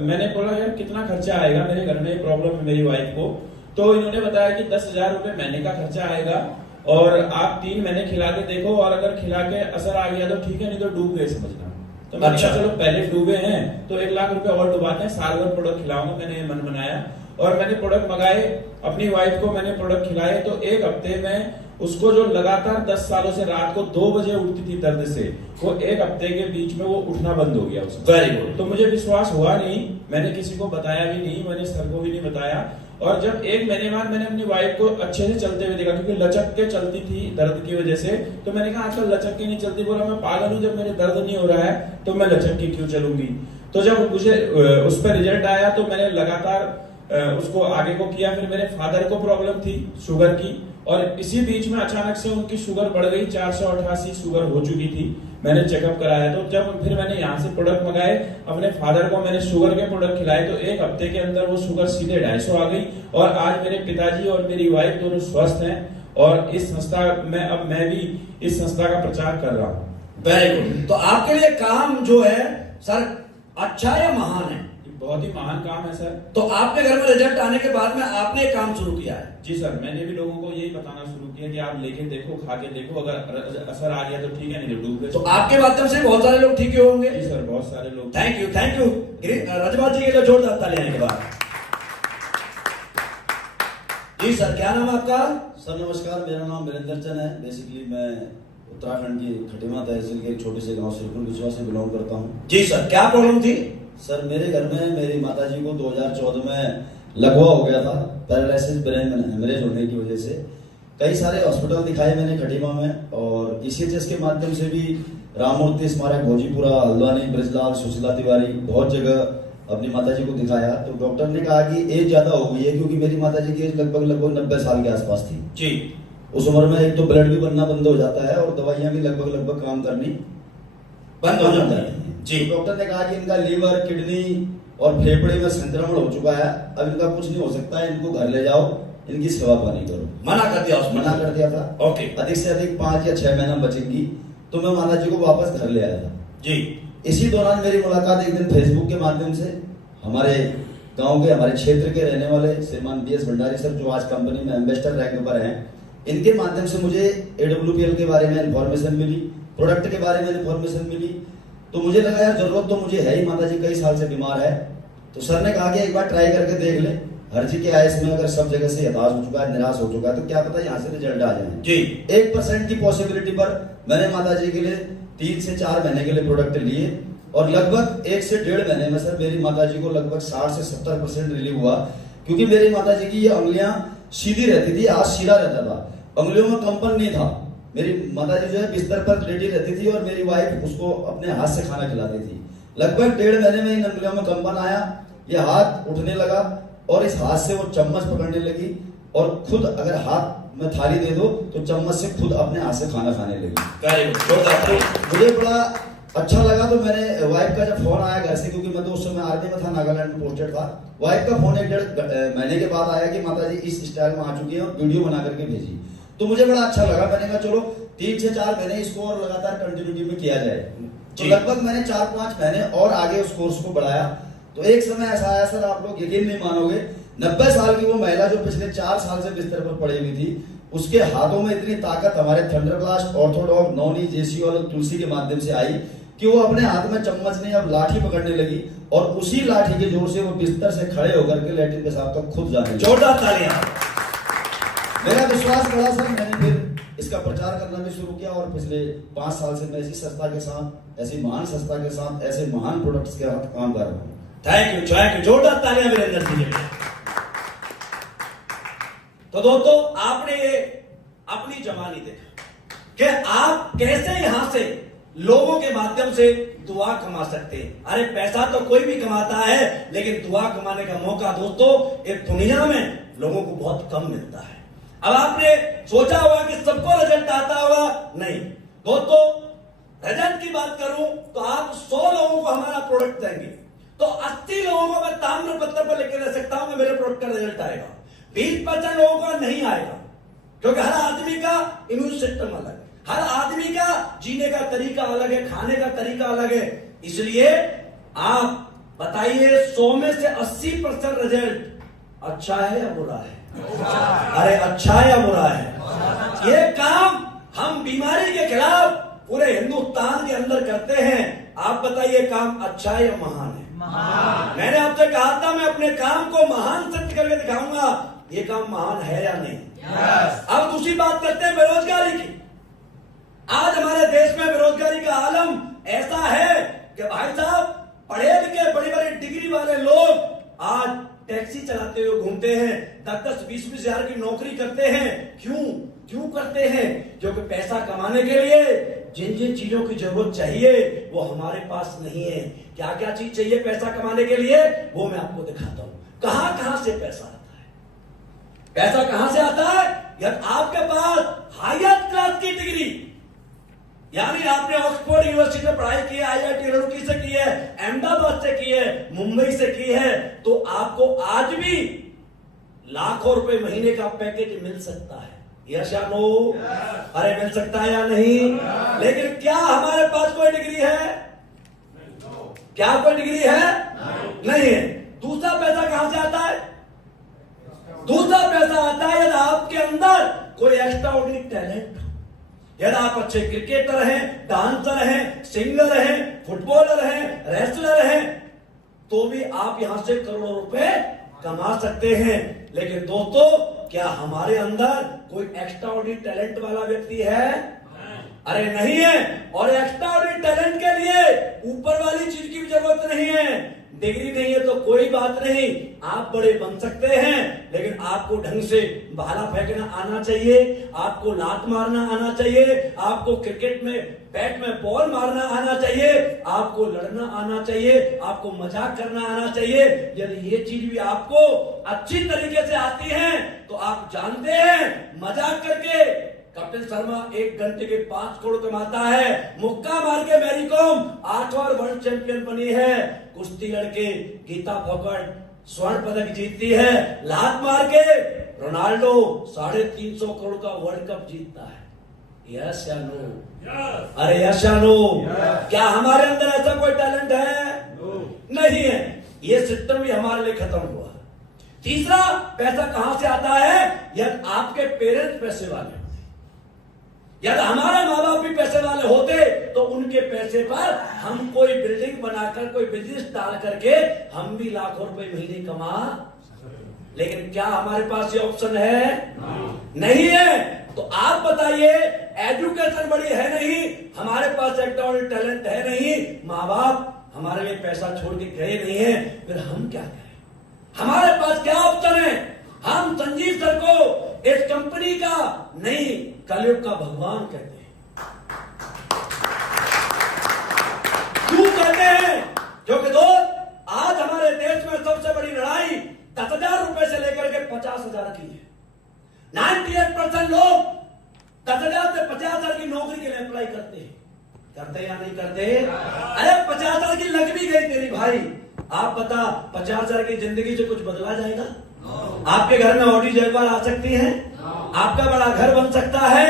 मैंने बोला यार कितना खर्चा आएगा, मेरे घर में प्रॉब्लम है मेरी वाइफ को। तो इन्होंने बताया कि 10,000 रुपए महीने का खर्चा आएगा, और आप 3 महीने खिला के देखो, और अगर खिला के असर आ गया तो ठीक है, नहीं तो डूब गए समझना। तो मैंने कहा चलो पहले डूबे हैं तो 1 लाख रुपए और डुबाते हैं, साल भर प्रोडक्ट खिलाऊंगा। मैंने ये मन बनाया और मैंने प्रोडक्ट मंगाए, अपनी वाइफ को मैंने प्रोडक्ट खिलाए। तो 1 हफ्ते में उसको, जो लगातार 10 सालों से रात को 2 बजे उठती थी दर्द से, वो 1 हफ्ते के बीच में वो उठना बंद हो गया उसका। Very good. तो मुझे विश्वास हुआ नहीं, मैंने किसी को बताया भी नहीं, मैंने सर को भी नहीं बताया। और जब 1 महीने बाद मैंने अपनी वाइफ को अच्छे से चलते हुए देखा, क्योंकि लचक के चलती थी दर्द की वजह से, तो मैंने कहा आजकल लचक के नहीं चलती। बोला मैं पागल हूं, जब मेरे दर्द नहीं हो रहा है तो मैं लचक के क्यों चलूंगी? तो जब मुझे उस पर रिजल्ट आया तो मैंने लगातार उसको आगे को किया। फिर मेरे फादर को प्रॉब्लम थी शुगर की, और इसी बीच में अचानक से उनकी शुगर बढ़ गई, 488 शुगर हो चुकी थी। मैंने चेकअप कराया, तो जब फिर मैंने यहाँ से प्रोडक्ट मंगाए, अपने फादर को मैंने शुगर के प्रोडक्ट खिलाए, तो 1 हफ्ते के अंदर वो शुगर सीधे 250 आ गई। और आज मेरे पिताजी और मेरी वाइफ दोनों स्वस्थ हैं, और इस संस्था में अब मैं भी इस संस्था का प्रचार कर रहा हूँ। Very good. तो आपके लिए काम जो है सर अच्छा या महान है? बहुत ही महान काम है सर। तो आपके घर में रिजल्ट आने के बाद में आपने काम शुरू किया है? जी सर, मैंने भी लोगों को यही बताना शुरू किया कि आप लेके देखो, खा के देखो, अगर असर आ गया तो ठीक है, नहीं तो डूब गए। तो आपके माध्यम से बहुत सारे लोग ठीक होंगे? जी सर, बहुत सारे लोग। Thank you. रजवाल जी के लिए जोरदार तालियां आने के बाद। जी सर, क्या नाम है आपका? सर नमस्कार, मेरा नाम वीरेंद्र चंद है। बेसिकली मैं उत्तराखंड की खटीमा तहसील के एक छोटे से गांव सिरपुर विश्वास से बिलोंग करता हूं। जी सर, क्या प्रॉब्लम थी? सर मेरे घर में मेरी माताजी को 2014 में लकवा हो गया था, पैरालिसिस ब्रेन में हेमरेज होने की वजह से। कई सारे हॉस्पिटल दिखाए मैंने खटीमा में, और ECHS के माध्यम से भी राममूर्ति स्मारक, भोजीपुरा, हल्द्वानी, ब्रजलाल, सुशीला तिवारी, बहुत जगह अपनी माताजी को दिखाया। तो डॉक्टर ने कहा कि एज ज्यादा हो गई है, क्योंकि मेरी माताजी की एज लगभग 90 साल के आसपास थी जी। उस उम्र में एक तो ब्लड भी बनना बंद हो जाता है, और दवाइयां भी लगभग काम करनी बंद हो जाता है जी। तो डॉक्टर ने कहा कि इनका लीवर, किडनी और फेफड़े में संक्रमण हो चुका है, अब इनका कुछ नहीं हो सकता है, इनको घर ले जाओ, इनकी सेवा पानी करो। मना कर दिया था। ओके। अधिक से अधिक 5 या 6 महीना बचेंगी, तो मैं माता जी को वापस घर ले आया था जी। इसी दौरान मेरी मुलाकात एक दिन फेसबुक के माध्यम से हमारे गांव के, हमारे क्षेत्र के रहने वाले श्रीमान BS भंडारी सर, जो आज कंपनी में एम्बेसडर रैंक पर हैं, इनके माध्यम से मुझे AWPL के बारे में इन्फॉर्मेशन मिली, प्रोडक्ट के बारे में इन्फॉर्मेशन मिली। तो मुझे लगा यार जरूरत तो मुझे है ही, माताजी कई साल से बीमार है, तो सर ने कहा कि एक बार ट्राई करके देख ले, हर जी के आयस में अगर सब जगह से हताश हो चुका है, निराश हो चुका है, तो क्या पता यहाँ से रिजल्ट आ जाए जी। 1% की पॉसिबिलिटी पर मैंने माता जी के लिए 3 से 4 महीने के लिए प्रोडक्ट लिए और लगभग 1 से 1.5 महीने में सर मेरी माता जी को लगभग 60 से 70% रिलीव हुआ। क्योंकि मेरी माता जी की ये उंगलियां सीधी रहती थी, हाथ सीधा रहता था, उंगलियों में कंपन नहीं था। मेरी माता जी जो है बिस्तर पर लेटी रहती थी और मेरी वाइफ उसको अपने हाथ से खाना खिलाती थी। लगभग 1.5 महीने में इन उंगलियों में कंपन आया, ये हाथ उठने लगा और इस हाथ से वो चम्मच पकड़ने लगी और खुद अगर हाथ में थाली दे दो तो चम्मच से खुद अपने हाथ से खाना खाने लगी। मुझे बड़ा अच्छा लगा। तो मैंने वाइफ का जब फोन आया घर से, क्योंकि मैं तो उस समय आर्मी में था, नागालैंड में पोस्टेड था, वाइफ का फोन 1.5 महीने के बाद आया कि माता जी इस स्टाइल में आ चुकी है और वीडियो बना करके भेजी। तो मुझे बड़ा अच्छा लगा। मैंने कहा चलो 3 से 4 महीने इसको और लगातार कंटिन्यूटी में किया जाए। तो लगभग मैंने 4-5 महीने और आगे उस कोर्स को बढ़ाया। तो एक समय ऐसा आया सर, आप लोग यकीन नहीं मानोगे, 90 साल की वो महिला जो पिछले 4 साल से बिस्तर पर पड़ी हुई थी, उसके हाथों में इतनी ताकत हमारे थंडरब्लास्ट, ऑर्थोडॉक्स, नौनी, जेसी और तुलसी के माध्यम से आई कि वो अपने हाथ में चम्मच नहीं अब लाठी पकड़ने लगी और उसी लाठी के जोर से वो बिस्तर से खड़े होकर के लैट्रिन पेशाब तक खुद जाने लगी। जोरदार तालियां। मेरा विश्वास बढ़ा सर, मैंने फिर इसका प्रचार करना भी शुरू किया और पिछले 5 साल से मैं ऐसी संस्था के साथ, ऐसी महान संस्था के साथ, ऐसे महान प्रोडक्ट्स के साथ काम कर रहा हूँ। Thank you. जोरदार तालियां वीरेंद्र जी के लिए। तो दोस्तों, आपने ये अपनी जवानी देखा कि आप कैसे यहां से लोगों के माध्यम से दुआ कमा सकते हैं। अरे पैसा तो कोई भी कमाता है, लेकिन दुआ कमाने का मौका दोस्तों इस दुनिया में लोगों को बहुत कम मिलता है। अब आपने सोचा होगा कि सबको रिजल्ट आता होगा, नहीं दोस्तों। रिजल्ट की बात करूं तो आप 100 लोगों को हमारा प्रोडक्ट देंगे तो 80 लोगों को मैं ताम्र पत्र पर लेकर दे सकता हूं कि मेरे प्रोडक्ट का रिजल्ट आएगा। 20% लोगों का नहीं आएगा, क्योंकि हर आदमी का इम्यून सिस्टम अलग है, हर आदमी का जीने का तरीका अलग है, खाने का तरीका अलग है। इसलिए आप बताइए 100 में से 80% रिजल्ट अच्छा है या बुरा है? अरे अच्छा है या बुरा है? ये काम हम बीमारी के खिलाफ पूरे हिंदुस्तान के अंदर करते हैं। आप बताइए काम अच्छा है या महान है? मैंने आपसे कहा था मैं अपने काम को महान सिद्ध करके दिखाऊंगा। ये काम महान है या नहीं? अब दूसरी बात करते हैं बेरोजगारी की। आज हमारे देश में बेरोजगारी का आलम ऐसा है कि भाई साहब पढ़े लिखे बड़ी बड़ी डिग्री वाले लोग आज टैक्सी चलाते हुए घूमते हैं, 10-20 हजार की नौकरी करते हैं। क्यों करते हैं? क्योंकि पैसा कमाने के लिए जिन जिन चीजों की जरूरत चाहिए वो हमारे पास नहीं है। क्या क्या चीज चाहिए पैसा कमाने के लिए, वो मैं आपको दिखाता हूं। कहां से पैसा आता है? पैसा कहां से आता है? यदि आपके पास हायर क्लास की डिग्री, यानी आपने ऑक्सफोर्ड यूनिवर्सिटी में पढ़ाई की है, IIT रुड़की से की है, अहमदाबाद से की है, मुंबई से की है, तो आपको आज भी लाखों रुपए महीने का पैकेज मिल सकता है। यस या नो? अरे मिल सकता है या नहीं? लेकिन क्या हमारे पास कोई डिग्री है? क्या कोई डिग्री है? नहीं है। दूसरा पैसा कहां से आता है? दूसरा पैसा आता है यदि आपके अंदर कोई एक्स्ट्रा ऑर्डिनरी टैलेंट, यदि आप अच्छे क्रिकेटर हैं, डांसर हैं, सिंगर हैं, फुटबॉलर हैं, रेसलर हैं, तो भी आप यहां से करोड़ों रुपए कमा सकते हैं। लेकिन दोस्तों, क्या हमारे अंदर कोई एक्स्ट्रा ऑर्डिनरी टैलेंट वाला व्यक्ति है? अरे नहीं है। और एक्स्ट्रा ऑर्डिनरी टैलेंट के लिए ऊपर वाली चीज की भी जरूरत नहीं है। डिग्री नहीं है तो कोई बात नहीं, आप बड़े बन सकते हैं, लेकिन आपको ढंग से भाला फेंकना आना चाहिए, आपको लात मारना आना चाहिए, आपको क्रिकेट में बैट में बॉल मारना आना चाहिए, आपको लड़ना आना चाहिए, आपको मजाक करना आना चाहिए। यदि ये चीज भी आपको अच्छी तरीके से आती है तो आप जानते हैं मजाक करके कपिल शर्मा 1 घंटे के 5 करोड़ कमाता है। मुक्का मार के मैरी कॉम 8 बार वर्ल्ड चैंपियन बनी है। कुश्ती लड़के गीता फोगाट स्वर्ण पदक जीतती है। लात मार के रोनाल्डो 350 करोड़ का वर्ल्ड कप जीतता है। यस या नो? अरे यस या नो? क्या हमारे अंदर ऐसा कोई टैलेंट है? नहीं है। ये सिस्टम भी हमारे लिए खत्म हुआ। तीसरा पैसा कहां से आता है? यदि आपके पेरेंट्स पैसे वाले, यदि हमारे माँ बाप भी पैसे वाले होते तो उनके पैसे पर हम कोई बिल्डिंग बनाकर, कोई बिजनेस डाल करके हम भी लाखों रुपए महीने कमा, लेकिन क्या हमारे पास ये ऑप्शन है? नहीं है। तो आप बताइए, एजुकेशन बड़ी है नहीं, हमारे पास टैलेंट है नहीं, माँ बाप हमारे लिए पैसा छोड़ के गए नहीं है, फिर हम क्या करें? हमारे पास क्या ऑप्शन है? हम संजीव सर को इस कंपनी का नहीं, कलयुग का भगवान कहते हैं। क्यों कहते हैं? क्योंकि दोस्त, आज हमारे देश में सबसे बड़ी लड़ाई 10,000 रुपए से लेकर के 50,000 की है। 98% लोग 10,000 से 50,000 की नौकरी के लिए अप्लाई करते हैं। करते या नहीं करते? अरे 50,000 की लग भी गई तेरी भाई, आप बता 50,000 की जिंदगी से कुछ बदला जाएगा? आपके घर में ऑडी जैगवार आ सकती है? आपका बड़ा घर बन सकता है?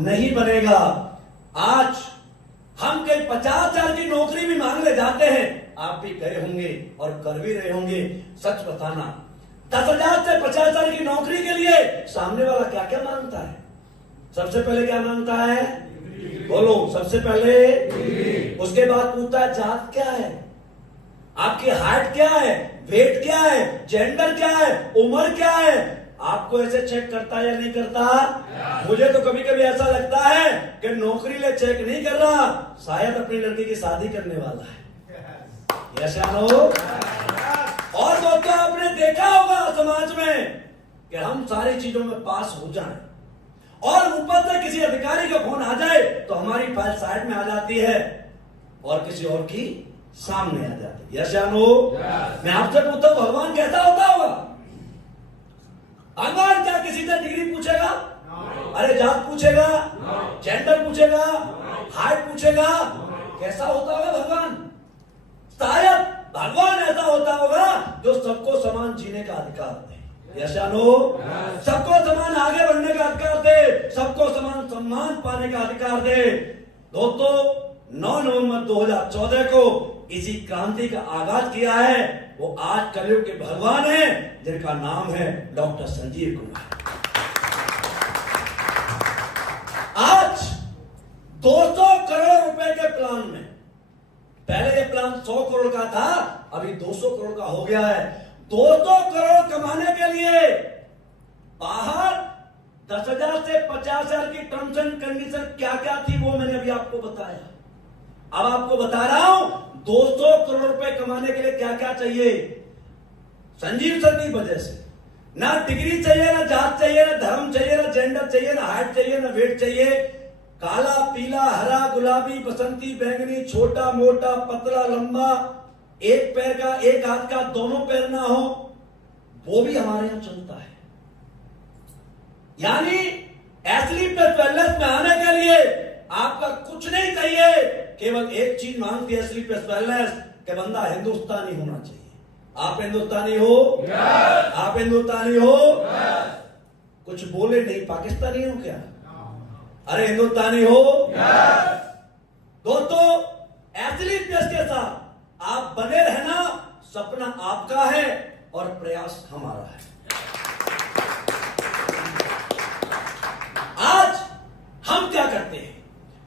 नहीं बनेगा। आज हम कहीं 50,000 की नौकरी भी मांगने जाते हैं, आप भी गए होंगे और कर भी रहे होंगे। सच बताना, 10,000 से 50,000 की नौकरी के लिए सामने वाला क्या क्या मांगता है? सबसे पहले क्या मांगता है? बोलो, सबसे पहले। उसके बाद पूछता है जात क्या है, आपकी हाइट क्या है, वेट क्या है, जेंडर क्या है, उम्र क्या है। आपको ऐसे चेक करता है या नहीं करता? मुझे तो कभी कभी ऐसा लगता है कि नौकरी ले चेक नहीं कर रहा, शायद अपनी लड़की की शादी करने वाला है। ऐसा हो। और दोस्तों, आपने देखा होगा समाज में कि हम सारी चीजों में पास हो जाएं और ऊपर से किसी अधिकारी का फोन आ जाए तो हमारी फाइल साइड में आ जाती है और किसी और की सामने आ जाती है। ऐसा हो। मैं आपसे पूछता हूं, भगवान कैसा होता होगा? भगवान क्या किसी से डिग्री पूछेगा? अरे जात पूछेगा? जेंडर पूछेगा? हाइट पूछेगा? कैसा होता होगा भगवान? शायद भगवान ऐसा होता होगा जो सबको समान जीने का अधिकार दे। ऐसा नो, सबको समान आगे बढ़ने का अधिकार दे, सबको समान सम्मान पाने का अधिकार दे। दोस्तों, 9 नवंबर 2014 को इसी क्रांति का आगाज किया है वो आज कलयुग के भगवान हैं, जिनका नाम है डॉक्टर संजीव कुमार। आज 200 करोड़ रुपए के प्लान में, पहले ये प्लान 100 करोड़ का था, अभी 200 करोड़ का हो गया है। 200 करोड़ कमाने के लिए बाहर 10,000 से 50,000 की टर्म्स एंड कंडीशन क्या क्या थी वो मैंने अभी आपको बताया। अब आपको बता रहा हूं 200 करोड़ रुपए कमाने के लिए क्या क्या चाहिए। संजीव सर की वजह से ना डिग्री चाहिए, ना जात चाहिए, ना धर्म चाहिए, ना जेंडर चाहिए, ना हाइट चाहिए, ना वेट चाहिए। काला, पीला, हरा, गुलाबी, बसंती, बैंगनी, छोटा, मोटा, पतला, लंबा, एक पैर का, एक हाथ का, दोनों पैर ना हो, वो भी हमारे यहां चलता है। यानी एथलीट वेलनेस में आने के लिए आपका कुछ नहीं चाहिए, केवल एक चीज मांगती है एथलीट वेलनेस कि बंदा हिंदुस्तानी होना चाहिए। आप हिंदुस्तानी हो? आप हिंदुस्तानी हो? कुछ बोले नहीं, पाकिस्तानी हो क्या? अरे हिंदुस्तानी हो? दोस्तों, एथलीट के साथ आप बने रहना, सपना आपका है और प्रयास हमारा है। आज हम क्या करते हैं?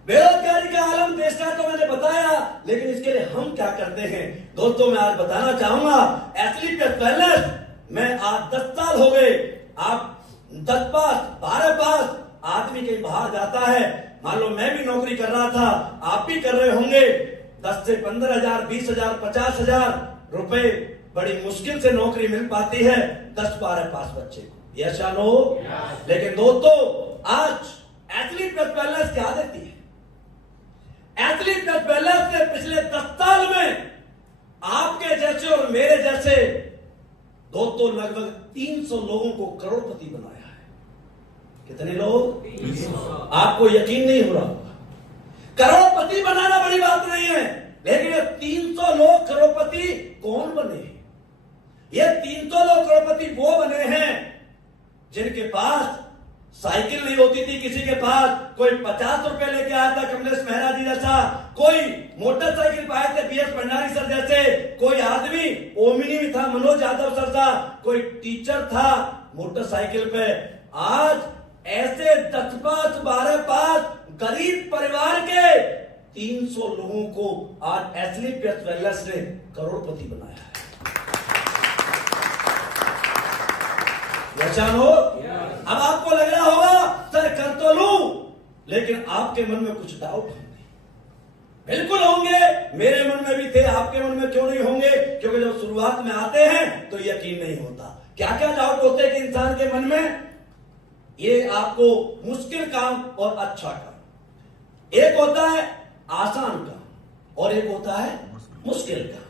बेरोजगारी का आलम देश का तो मैंने बताया, लेकिन इसके लिए हम क्या करते हैं? दोस्तों, मैं आज बताना चाहूंगा एथलीट वेलनेस में आज 10 साल हो गए। आप 10 पास 12 पास आदमी कहीं बाहर जाता है, मान लो मैं भी नौकरी कर रहा था, आप भी कर रहे होंगे, 10 से 15,000, 20,000, 50,000 रुपए बड़ी मुश्किल से नौकरी मिल पाती है 10-12 पास बच्चे को। ऐसा नो। लेकिन दोस्तों, आज एथलीट वेलनेस क्या देती है? एथलीट वेलनेस ने पिछले 10 साल में आपके जैसे और मेरे जैसे दोस्तों लगभग 300 लोगों को करोड़पति बनाया है। कितने लोग? 300। आपको यकीन नहीं हो रहा होगा, करोड़पति बनाना बड़ी बात नहीं है, लेकिन ये 300 लोग करोड़पति कौन बने? ये 300 लोग करोड़पति वो बने हैं जिनके पास साइकिल नहीं होती थी, किसी के पास कोई 50 रुपए लेके आया था कमलेश मेहरा जी जैसा, कोई मोटरसाइकिल पे आए थे बीएस भंडारी सर जैसे, कोई आदमी ओमिनी में था मनोज यादव सर था, कोई टीचर था मोटरसाइकिल पे। आज ऐसे 10 पास 12 पास गरीब परिवार के 300 लोगों को आज एसलीपीएस वेलनेस ने करोड़पति बनाया है। पहचान हो? अब आपको लग रहा होगा सर कर तो लूं, लेकिन आपके मन में कुछ डाउट होंगे। बिल्कुल होंगे, मेरे मन में भी थे, आपके मन में क्यों नहीं होंगे? क्योंकि जब शुरुआत में आते हैं तो यकीन नहीं होता। क्या क्या डाउट होते हैं कि इंसान के मन में? ये आपको मुश्किल काम और अच्छा काम, एक होता है आसान काम और एक होता है मुश्किल काम।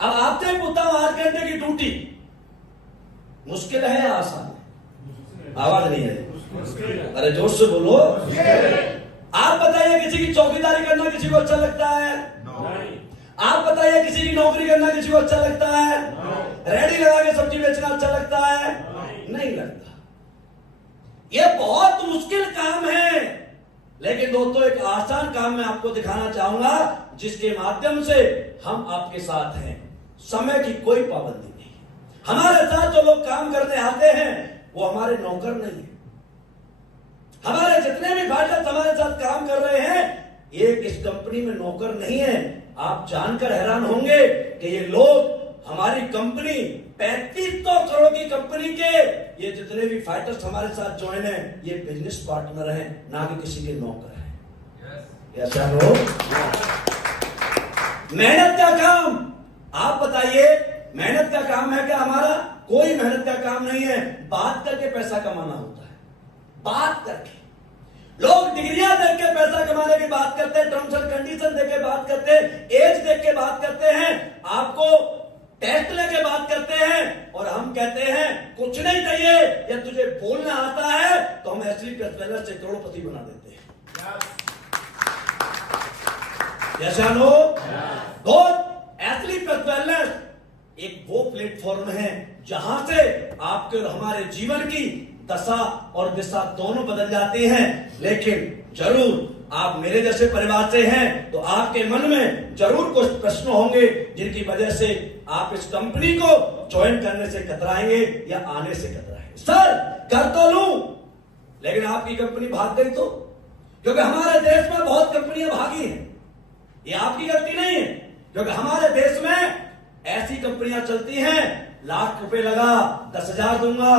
अब आपसे पूछता हूं 8 घंटे की ड्यूटी मुश्किल है या आसान है? आवाज नहीं है, अरे जोश से बोलो। आप बताइए, किसी की चौकीदारी करना किसी को अच्छा लगता है? आप बताइए, किसी की नौकरी करना किसी को अच्छा लगता है? रेडी लगा के सब्जी बेचना अच्छा लगता है? नहीं लगता। ये बहुत मुश्किल काम है, लेकिन दोस्तों एक आसान काम मैं आपको दिखाना चाहूंगा जिसके माध्यम से हम आपके साथ हैं। समय की कोई पाबंदी नहीं। हमारे साथ जो लोग काम करने आते हैं वो हमारे नौकर नहीं है। हमारे जितने भी फाइटर्स हमारे साथ काम कर रहे हैं ये इस कंपनी में नौकर नहीं है। आप जानकर हैरान होंगे कि ये लोग हमारी कंपनी 3500 करोड़ की कंपनी के ये जितने भी फाइटर्स हमारे साथ ज्वाइन है ये बिजनेस पार्टनर हैं, ना कि किसी के नौकर हैं। ऐसा हो? मेहनत का काम, आप बताइए, मेहनत का काम है क्या हमारा? कोई मेहनत का काम नहीं है। बात करके पैसा कमाना होता है, बात करके। लोग डिग्रियां देख के पैसा कमाने की बात करते हैं, टर्म्स एंड कंडीशन देख के बात करते हैं, एज देख के बात करते हैं, आपको टेस्ट लेके बात करते हैं, और हम कहते हैं कुछ नहीं चाहिए या तुझे बोलना आता है तो हम एसलीपीएस वेलनेस से करोड़पति बना देते हैं। जैसा लो एसलीपीएस वेलनेस एक वो प्लेटफॉर्म है जहां से आपके और हमारे जीवन की दशा और दिशा दोनों बदल जाती हैं। लेकिन जरूर आप मेरे जैसे परिवार से हैं तो आपके मन में जरूर कुछ प्रश्न होंगे जिनकी वजह से आप इस कंपनी को ज्वाइन करने से कतराएंगे या आने से कतराएंगे। सर कर तो लूं, लेकिन आपकी कंपनी भाग गई तो? क्योंकि हमारे देश में बहुत कंपनियां भागी हैं, ये आपकी गलती नहीं है। क्योंकि हमारे देश में ऐसी कंपनियां चलती हैं, लाख रुपए लगा 10,000 दूंगा,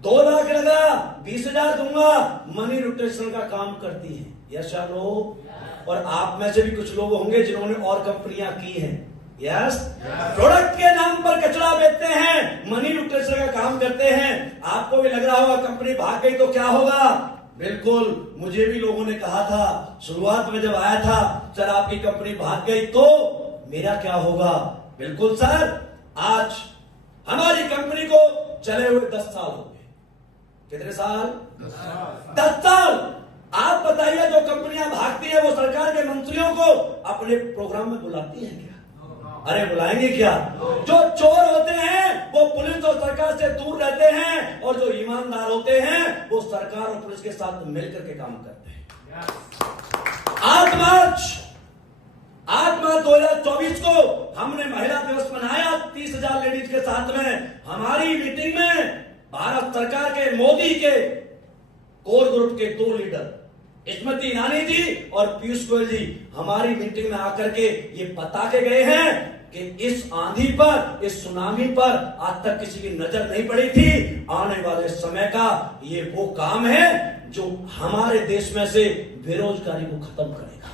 2 लाख लगा 20,000 दूंगा, मनी रोटेशन का काम करती है। यस लोग, और आप में से भी कुछ लोग होंगे जिन्होंने और कंपनियां की हैं। यस, प्रोडक्ट के नाम पर कचरा बेचते हैं, मनी रोटेशन का काम करते हैं। आपको भी लग रहा होगा कंपनी भाग गई तो क्या होगा? बिल्कुल, मुझे भी लोगों ने कहा था शुरुआत में जब आया था, सर आपकी कंपनी भाग गई तो मेरा क्या होगा? बिल्कुल सर, आज हमारी कंपनी को चले हुए 10 साल हो गए। कितने साल? 10 साल। आप बताइए, जो कंपनियां भागती है वो सरकार के मंत्रियों को अपने प्रोग्राम में बुलाती है क्या? अरे बुलाएंगे क्या? जो चोर होते हैं वो पुलिस और सरकार से दूर रहते हैं, और जो ईमानदार होते हैं वो सरकार और पुलिस के साथ मिलकर के काम करते हैं। 8 मार्च 2024 को हमने महिला दिवस मनाया 30,000 लेडीज के साथ में। हमारी मीटिंग में भारत सरकार के मोदी के कोर ग्रुप के 2 लीडर स्मृति ईरानी जी और पीयूष गोयल जी हमारी मीटिंग में आकर के ये बता के गए हैं कि इस आंधी पर, इस सुनामी पर आज तक किसी की नजर नहीं पड़ी थी। आने वाले समय का ये वो काम है जो हमारे देश में से बेरोजगारी को खत्म करेगा।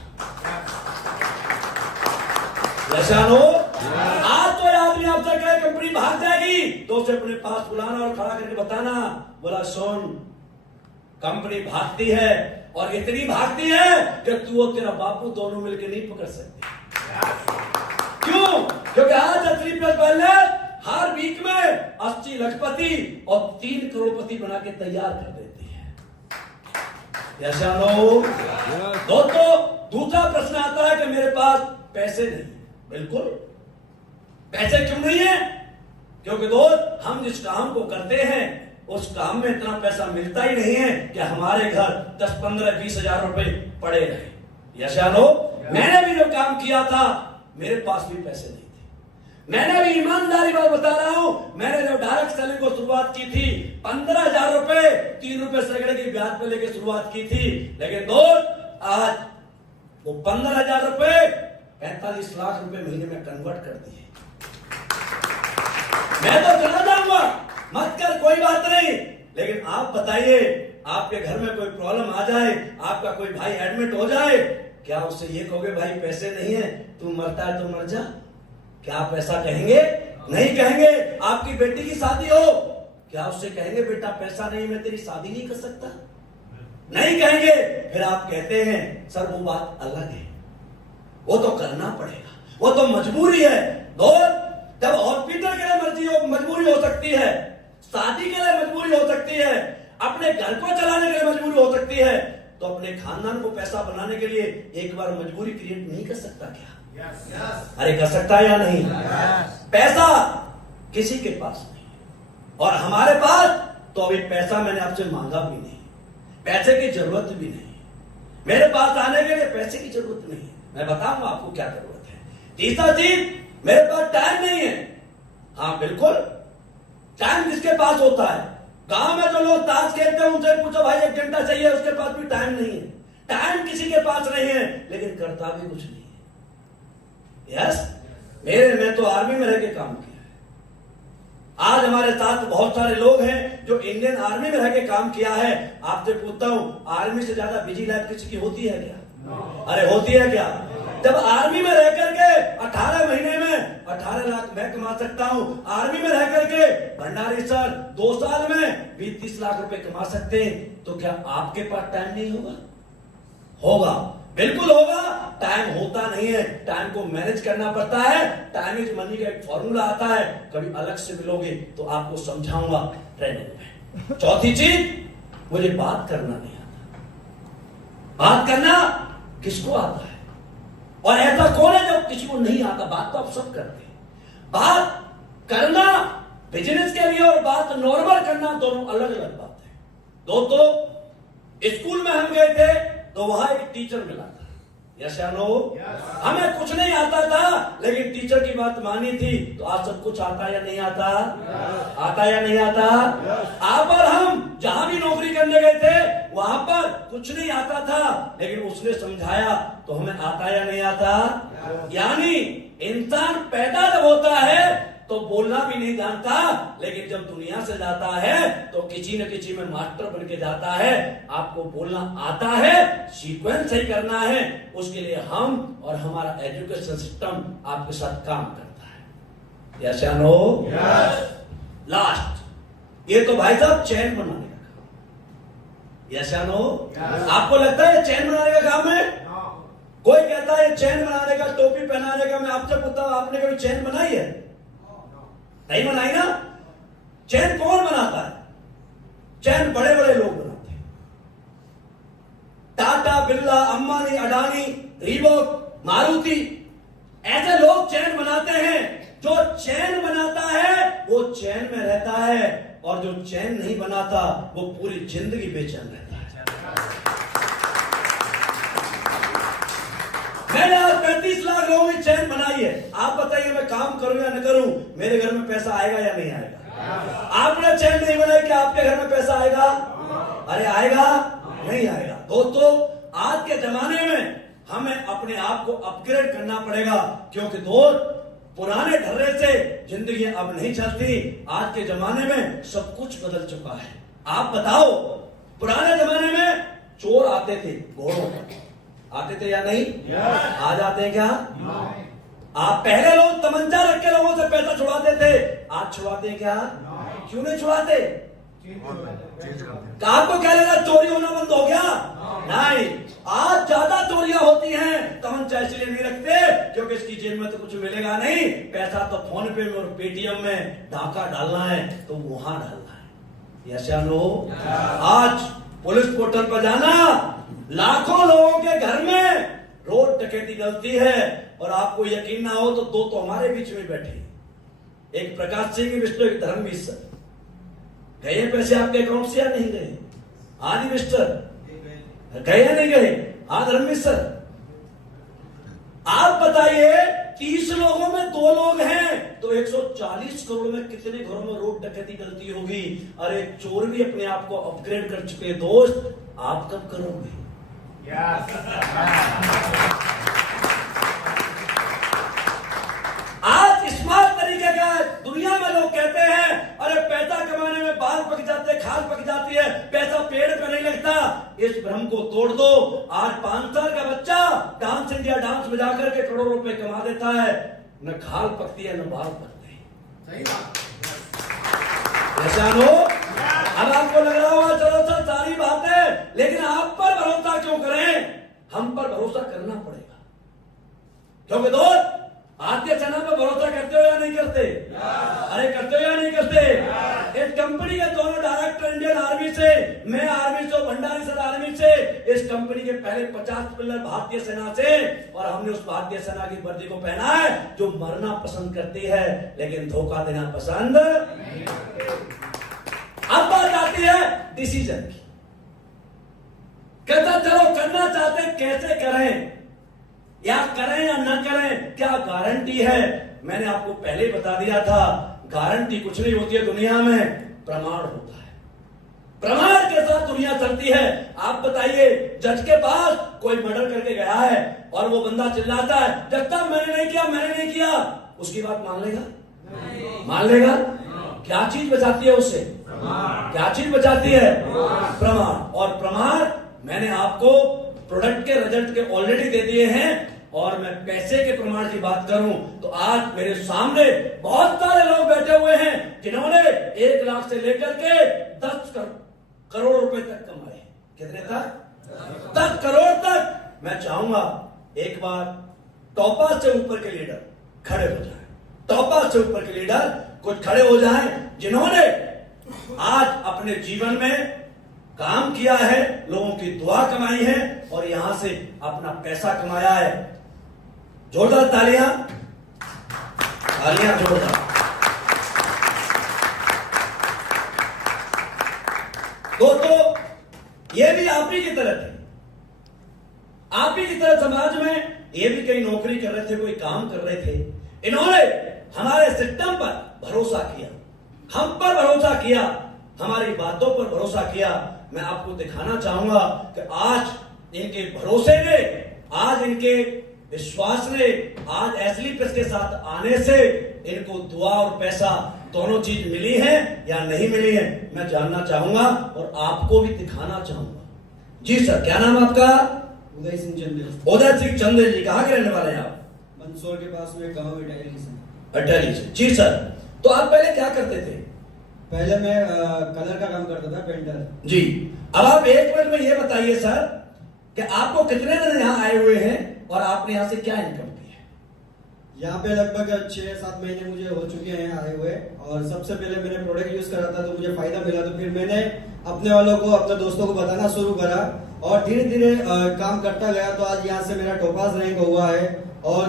आज तो आदमी आपसे कहे कंपनी भाग जाएगी तो उसे अपने पास बुलाना और खड़ा करके बताना, बोला सुन कंपनी भागती है, और इतनी भागती है कि तू और तेरा बापू दोनों मिलकर नहीं पकड़ सकते। क्यों? क्योंकि आज एसलीपीएस वेलनेस हर वीक में 80 लखपति और 3 करोड़पति बना के तैयार कर देती है। ऐसा लोग दोस्तों, दूसरा प्रश्न आता है कि मेरे पास पैसे नहीं। बिल्कुल, पैसे क्यों नहीं है? क्योंकि दोस्त हम जिस काम को करते हैं उस काम में इतना पैसा मिलता ही नहीं है कि हमारे घर 10, 15, 20 हजार रुपए पड़े रहे। यशा लो, मैंने भी जो काम किया था मेरे पास भी पैसे नहीं थे। मैंने भी ईमानदारी बात बता रहा हूं, मैंने जब डायरेक्ट सेलिंग को शुरुआत की थी 15,000 रुपए 3 रुपए सैकड़े की ब्याज पे लेके शुरुआत की थी। लेकिन दोस्त आज वो 15,000 रुपए 45 लाख रुपए महीने में कन्वर्ट कर दिए। मैं तो चला जाऊंगा, मत कर, कोई बात नहीं, लेकिन आप बताइए, आपके घर में कोई प्रॉब्लम आ जाए, आपका कोई भाई एडमिट हो जाए, क्या उससे ये कहोगे भाई पैसे नहीं है, तू मरता है तो मर जा? क्या आप ऐसा कहेंगे? नहीं कहेंगे। आपकी बेटी की शादी हो, क्या उससे कहेंगे बेटा पैसा नहीं, मैं तेरी शादी नहीं कर सकता? नहीं कहेंगे। फिर आप कहते हैं सर वो बात अलग है, वो तो करना पड़ेगा, वो तो मजबूरी है। दोस्त, जब हॉस्पिटल के लिए मजबूरी हो सकती है, शादी के लिए मजबूरी हो सकती है, अपने घर को चलाने के लिए मजबूरी हो सकती है, तो अपने खानदान को पैसा बनाने के लिए एक बार मजबूरी क्रिएट नहीं कर सकता क्या? अरे कर सकता है या नहीं? पैसा किसी के पास नहीं, और हमारे पास तो अभी पैसा मैंने आपसे मांगा भी नहीं, पैसे की जरूरत भी नहीं, मेरे पास आने के लिए पैसे की जरूरत नहीं है। मैं बताऊंगा आपको क्या जरूरत है। तीसरा चीज, मेरे पास टाइम नहीं है। हाँ बिल्कुल, टाइम किसके पास होता है? गांव में जो लोग ताश खेलते हैं उनसे पूछो भाई 1 घंटा चाहिए, उसके पास भी टाइम नहीं है। टाइम किसी के पास नहीं है, लेकिन करता भी कुछ नहीं है। यस, मैं तो आर्मी में रह के काम किया है। आज हमारे साथ बहुत सारे लोग हैं जो इंडियन आर्मी में रह के काम किया है। आपसे पूछता हूं, आर्मी से ज्यादा बिजी लाइफ किसी की होती है क्या? अरे होती है क्या? जब आर्मी में रह करके 18 महीने में 18 लाख मैं कमा सकता हूं, आर्मी में रह करके भंडारी सर 2 साल में 20-30 लाख रुपए कमा सकते हैं, तो क्या आपके पास टाइम नहीं होगा? होगा, बिल्कुल होगा। टाइम होता नहीं है, टाइम को मैनेज करना पड़ता है। टाइम इज मनी का एक फॉर्मूला आता है, कभी अलग से मिलोगे तो आपको समझाऊंगा ट्रेनिंग में। चौथी चीज, मुझे बात करना नहीं आता। बात करना किसको आता है? और ऐसा कौन है जो किसी को नहीं आता? बात तो आप सब करते हैं। बात करना बिजनेस के लिए और बात नॉर्मल करना दोनों अलग अलग बात है। दोस्तों, स्कूल में हम गए थे तो वहां एक टीचर मिला था, यस या नो? हमें कुछ नहीं आता था, लेकिन टीचर की बात मानी थी, तो आज सब कुछ आता या नहीं आता? आता या नहीं आता? आप और हम जहां भी नौकरी करने गए थे वहां पर कुछ नहीं आता था, लेकिन उसने समझाया तो हमें आता या नहीं आता? यानी इंसान पैदा जब होता है तो बोलना भी नहीं जानता, लेकिन जब दुनिया से जाता है तो किसी न किसी में मास्टर बन के जाता है। आपको बोलना आता है, सीक्वेंस सही करना है, उसके लिए हम और हमारा एजुकेशन सिस्टम आपके साथ काम करता है। यस या नो? लास्ट, ये तो भाई साहब चैन बनाने का काम। यस या नो? आपको लगता है चैन बनाने का काम है? कोई कहता है चैन बनाने का, टोपी पहनाने का। मैं आपसे पूछता हूं, आपने कभी चैन बनाई है? नहीं बनाई ना? चैन कौन बनाता है? चैन बड़े बड़े लोग बनाते हैं। टाटा, बिरला, अंबानी, अडानी, रीबॉक, मारुति, ऐसे लोग चैन बनाते हैं। जो चैन बनाता है वो चैन में रहता है, और जो चैन नहीं बनाता वो पूरी जिंदगी बेचैन रहता है। मैंने आज 35 लाख लोगों की चैन बनाई है। आप बताइए, मैं काम करूं या न करूं, मेरे घर में पैसा आएगा या नहीं आएगा? आपने चैन नहीं बनाई, क्या आपके घर में पैसा आएगा? अरे आएगा? नहीं आएगा। दोस्तों, आज के जमाने में हमें अपने आप को अपग्रेड करना पड़ेगा, क्योंकि दोस्त पुराने ढर्रे से जिंदगी अब नहीं चलती। आज के जमाने में सब कुछ बदल चुका है। आप बताओ, पुराने जमाने में चोर आते थे, घोड़ों पर आते थे या नहीं? आज आते हैं क्या? आप पहले लोग तमंचा रख के लोगों से पैसा छुड़ाते थे, आज छुड़ाते हैं क्या? क्यों नहीं छुड़ाते? आपको क्या लगा चोरी होना बंद हो गया? नहीं, आज ज्यादा चोरियां होती हैं। तमंचा इसलिए नहीं रखते क्योंकि इसकी जेब में तो कुछ मिलेगा नहीं, पैसा तो फोन पे में और पेटीएम में डाका डालना है तो वहां डालना है। यस या नो? आज पुलिस पोर्टल पर जाना, लाखों लोगों के घर में रोज डकैती गलती है, और आपको यकीन ना हो तो दो तो हमारे बीच में बैठे, एक प्रकाश सिंह मिस्टर, एक धर्मवीर सर। गए पैसे आपके अकाउंट से या नहीं गए? हाँ जी मिस्टर, गए या नहीं गए? हाँ धर्मवीर सर। आप बताइए, 30 लोगों में 2 लोग हैं तो 140 करोड़ में कितने घरों में रोड डकैती गलती होगी? अरे चोर भी अपने आप को अपग्रेड कर चुके हैं। दोस्त, आप कब करोगे? आज स्मार्ट तरीके का दुनिया में लोग कहते हैं अरे पैसा कमाने में बाल पक जाते, खाल पक जाती है, पैसा पेड़ पे नहीं लगता। इस भ्रम को तोड़ दो। आज 5 साल का बच्चा डांस इंडिया डांस बजा करके करोड़ों रुपए कमा देता है। न खाल पकती है न बाल पकते हैं। सही बात। ऐसा लो, अब आपको लग रहा होगा चलो सर सारी बातें, लेकिन आप पर भरोसा क्यों करें? हम पर भरोसा करना पड़ेगा। क्योंकि दोस्त आदित्य सेना पर भरोसा करते हो या नहीं करते? अरे करते हो या नहीं करते? इस कंपनी के दोनों डायरेक्टर इंडियन आर्मी से, मैं आर्मी से, भंडारी सर आर्मी से, इस कंपनी के पहले 50 पिलर भारतीय सेना से, और हमने उस भारतीय सेना की वर्दी को पहना है जो मरना पसंद करती है लेकिन धोखा देना पसंद नहीं। अब बात आती है डिसीजन की। कहता चलो करना चाहते कैसे करें, या करें या ना करें, क्या गारंटी है? मैंने आपको पहले बता दिया था, गारंटी कुछ नहीं होती है दुनिया में, प्रमाण होता है। प्रमाण के साथ दुनिया चलती है। आप बताइए, जज के पास कोई मर्डर करके गया है और वो बंदा चिल्लाता है जज साहब मैंने नहीं किया, मैंने नहीं किया, उसकी बात मान लेगा? मान लेगा? क्या चीज बचाती है उससे? क्या चीज बचाती है? प्रमाण। और प्रमाण मैंने आपको प्रोडक्ट के रिजल्ट के ऑलरेडी दे दिए हैं। और मैं पैसे के प्रमाण की बात करूं तो आज मेरे सामने बहुत सारे लोग बैठे हुए हैं जिन्होंने 1 लाख से लेकर के 10 करोड़ रुपए तक कमाए। कितने तक? 10 करोड़ तक। मैं चाहूंगा एक बार टॉपर से ऊपर के लीडर खड़े हो जाएं। टॉपर से ऊपर के लीडर कुछ खड़े हो जाएं जिन्होंने आज अपने जीवन में काम किया है, लोगों की दुआ कमाई है और यहां से अपना पैसा कमाया है। जोरदार तालियां, तालियां जोरदार। दोस्तों, ये भी आप ही की तरह थे। आप ही की तरह समाज में ये भी कई नौकरी कर रहे थे, कोई काम कर रहे थे। इन्होंने हमारे सिस्टम पर भरोसा किया, हम पर भरोसा किया, हमारी बातों पर भरोसा किया। मैं आपको दिखाना चाहूंगा कि आज इनके भरोसे ने, आज इनके विश्वास ने, आज एसली प्रेस के साथ आने से इनको दुआ और पैसा दोनों चीज मिली है या नहीं मिली है, मैं जानना चाहूंगा और आपको भी दिखाना चाहूंगा। जी सर, क्या नाम आपका? उदय सिंह चंदेल। उदय सिंह चंदेल जी, कहाँ के रहने वाले हैं आप? मंदसौर के पास में गांव अटैली से। अटैली से। जी सर, तो आप पहले क्या करते थे? पहले मैं कलर का काम करता था, पेंटर। जी, अब आप 1 मिनट में ये बताइए सर कि आपको कितने दिन यहाँ आए हुए हैं और आपने यहाँ से क्या इनकम की है? यहाँ पे लगभग 6-7 महीने मुझे हो चुके हैं आए हुए। और सबसे पहले मैंने प्रोडक्ट यूज करा था तो मुझे फायदा मिला, तो फिर मैंने अपने वालों को, अपने दोस्तों को बताना शुरू करा और धीरे धीरे काम करता गया। तो आज यहाँ से मेरा टॉपास रैंक हुआ है और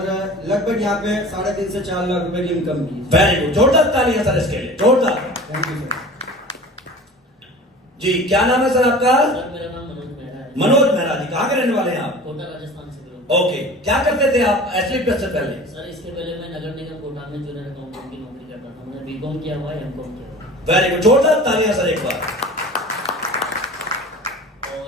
लगभग यहाँ पे 3.5 से 4 लाख रुपए की इनकम की। वेरी गुड, जोरदार तालियां सर इसके लिए, जोरदार। Thank you sir. जी, क्या नाम है सर आपका? सर मेरा नाम मनोज मेहरा है। मनोज मेहरा जी, कहाँ के रहने वाले हैं आप? कोटा राजस्थान से बिलोंग। ओके, क्या करते थे आप एसली प्रेस से पहले? सर इसके पहले मैं नगर निगम कोटा में जूनियर अकाउंटेंट की नौकरी करता था। मैंने बीकॉम किया हुआ है, एमकॉम किया हुआ है। वेरी गुड, जोरदार तालियां सर एक बार। और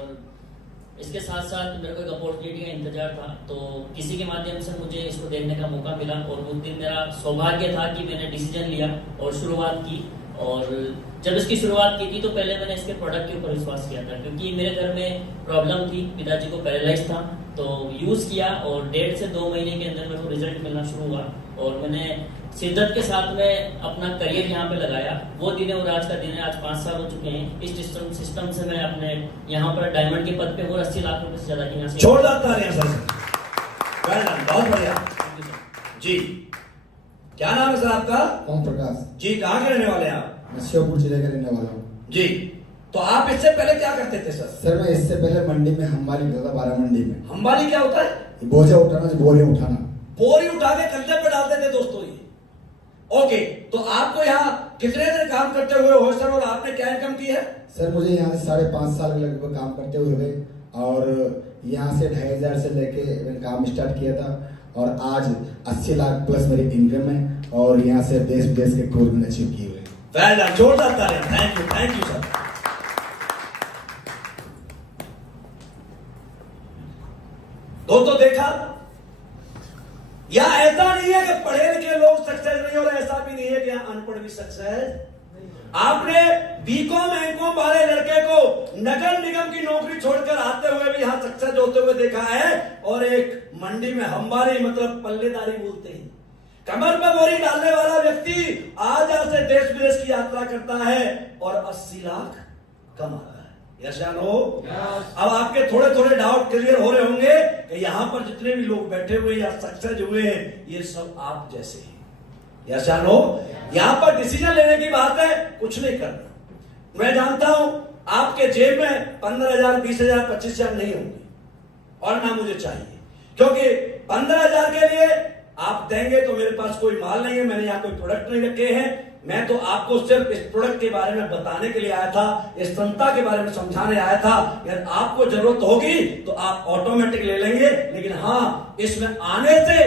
इसके साथ साथ मेरे को एक अपॉर्चुनिटी का इंतजार था, तो किसी के माध्यम से मुझे इसको देखने का मौका मिला और उस दिन मेरा सौभाग्य था कि मैंने डिसीजन लिया और शुरुआत की। और जब इसकी शुरुआत की थी तो पहले मैंने इसके प्रोडक्ट के ऊपर विश्वास किया था, क्योंकि मेरे घर में प्रॉब्लम थी, पिताजी को पैरालाइज था। तो यूज किया और 1.5 से 2 महीने के अंदर मेरे को रिजल्ट मिलना शुरू हुआ और मैंने शिद्दत के साथ में अपना करियर यहाँ पे लगाया। वो दिन और आज का दिन है, आज 5 साल हो चुके हैं। इस सिस्टम से मैं अपने यहाँ पर डायमंड के पद पे हूँ। 80 लाख रुपए से ज्यादा की यहाँ से। जोरदार तालियां सर। वेल डन, बहुत बढ़िया जी। क्या नाम है सर आपका? ओम प्रकाश जी, कहाँ के रहने वाले हैं आप? मैं श्योपुर जिले का रहने वाला हूँ जी, तो आप इससे पहले क्या करते थे सर? सर। मैं इससे पहले मंडी में हम्बाली करता था, 12 मंडी में। हम्बाली क्या होता है? बोझा उठाना, बोरे उठाना। बोरी उठा के कंधे पे डालते थे दोस्तों ये। ओके, तो आपको यहाँ कितने दिन काम करते हुए हो सर और आपने क्या इनकम की है? सर मुझे यहाँ से 5.5 साल के लगभग काम करते हुए और यहाँ से 2,500 से लेके मैंने काम स्टार्ट किया था और आज 80 लाख प्लस मेरी इनकम है और यहाँ से देश विदेश के गोल मैंने अचीव किए हुए। वेल डन, जोरदार तालियां। Thank you sir. तो देखा, या ऐसा नहीं है कि पढ़े लिखे लोग सक्सेस नहीं, और ऐसा भी नहीं है कि यहां अनपढ़ भी सक्सेस। आपने बीकॉम एमकॉम वाले लड़के को नगर निगम की नौकरी छोड़कर आते हुए भी यहां सक्सेस होते हुए देखा है, और एक मंडी में हमारी मतलब पल्लेदारी बोलते हैं, कमर पर बोरी डालने वाला व्यक्ति आज यहां से देश विदेश की यात्रा करता है और 80 लाख कमाता है। यशान हो, अब आपके थोड़े थोड़े डाउट क्लियर हो रहे होंगे कि यहां पर जितने भी लोग बैठे हुए या सक्सेस हुए हैं ये सब आप जैसे हैं। यशान हो, यहां पर डिसीजन लेने की बात है, कुछ नहीं करना। मैं जानता हूं आपके जेब में 15,000 20,000 25,000 नहीं होंगे, और ना मुझे चाहिए, क्योंकि 15,000 के लिए आप देंगे तो मेरे पास कोई माल नहीं है, मैंने यहां कोई प्रोडक्ट नहीं रखे हैं। मैं तो आपको सिर्फ इस प्रोडक्ट के बारे में बताने के लिए आया था, इस संस्था के बारे में समझाने आया था। यदि आपको जरूरत होगी तो आप ऑटोमेटिक ले लेंगे, लेकिन हाँ, इसमें आने से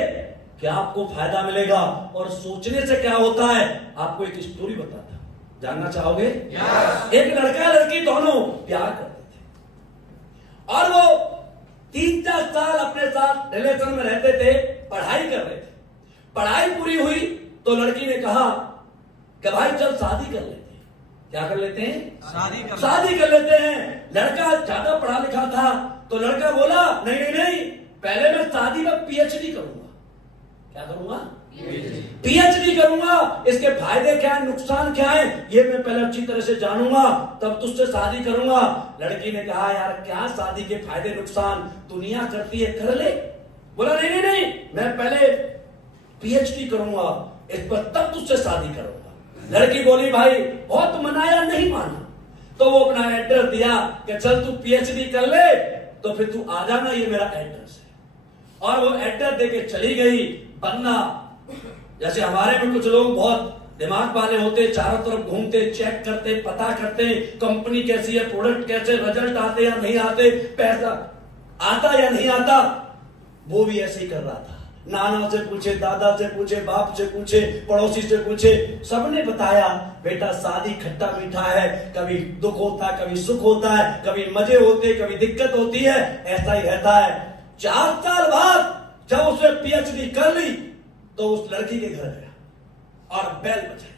क्या आपको फायदा मिलेगा और सोचने से क्या होता है, आपको एक स्टोरी बताता हूं, जानना चाहोगे? एक लड़का लड़की दोनों प्यार करते थे और वो 3-4 साल अपने साथ रिलेशन में रहते थे, पढ़ाई कर रहे थे। पढ़ाई पूरी हुई तो लड़की ने कहा कि भाई चल शादी कर लेते हैं। क्या कर लेते हैं? शादी कर लेते हैं। लड़का ज्यादा पढ़ा लिखा था तो लड़का बोला नहीं नहीं नहीं, पहले मैं शादी में पीएचडी करूंगा। क्या करूंगा? पीएचडी करूंगा, इसके फायदे क्या है, नुकसान क्या है, ये मैं पहले अच्छी तरह से जानूंगा, तब तुझसे शादी करूंगा। लड़की ने कहा यार क्या शादी के फायदे नुकसान, दुनिया करती है, कर ले। बोला नहीं नहीं नहीं, मैं पहले पीएचडी करूंगा, इस पर तब तुझसे शादी करूंगा। लड़की बोली भाई बहुत मनाया, नहीं माना, तो वो अपना एड्रेस दिया कि चल तू पीएचडी कर ले तो फिर तू आ जाना, ये मेरा एड्रेस है। और वो एड्रेस देके चली गई। बंदा जैसे हमारे में कुछ लोग बहुत दिमाग वाले होते, चारों तरफ घूमते, चेक करते, पता करते, कंपनी कैसी है, प्रोडक्ट कैसे, रिजल्ट आते या नहीं आते, पैसा आता या नहीं आता, वो भी ऐसे ही कर रहा था। नाना से पूछे, दादा से पूछे, बाप से पूछे, पड़ोसी से पूछे, सबने बताया बेटा शादी खट्टा मीठा है, कभी दुख होता है, कभी सुख होता है, कभी मजे होते, कभी दिक्कत होती है, ऐसा ही रहता है। 4 साल बाद जब उसने पीएचडी कर ली तो उस लड़की के घर गया और बेल बजाई।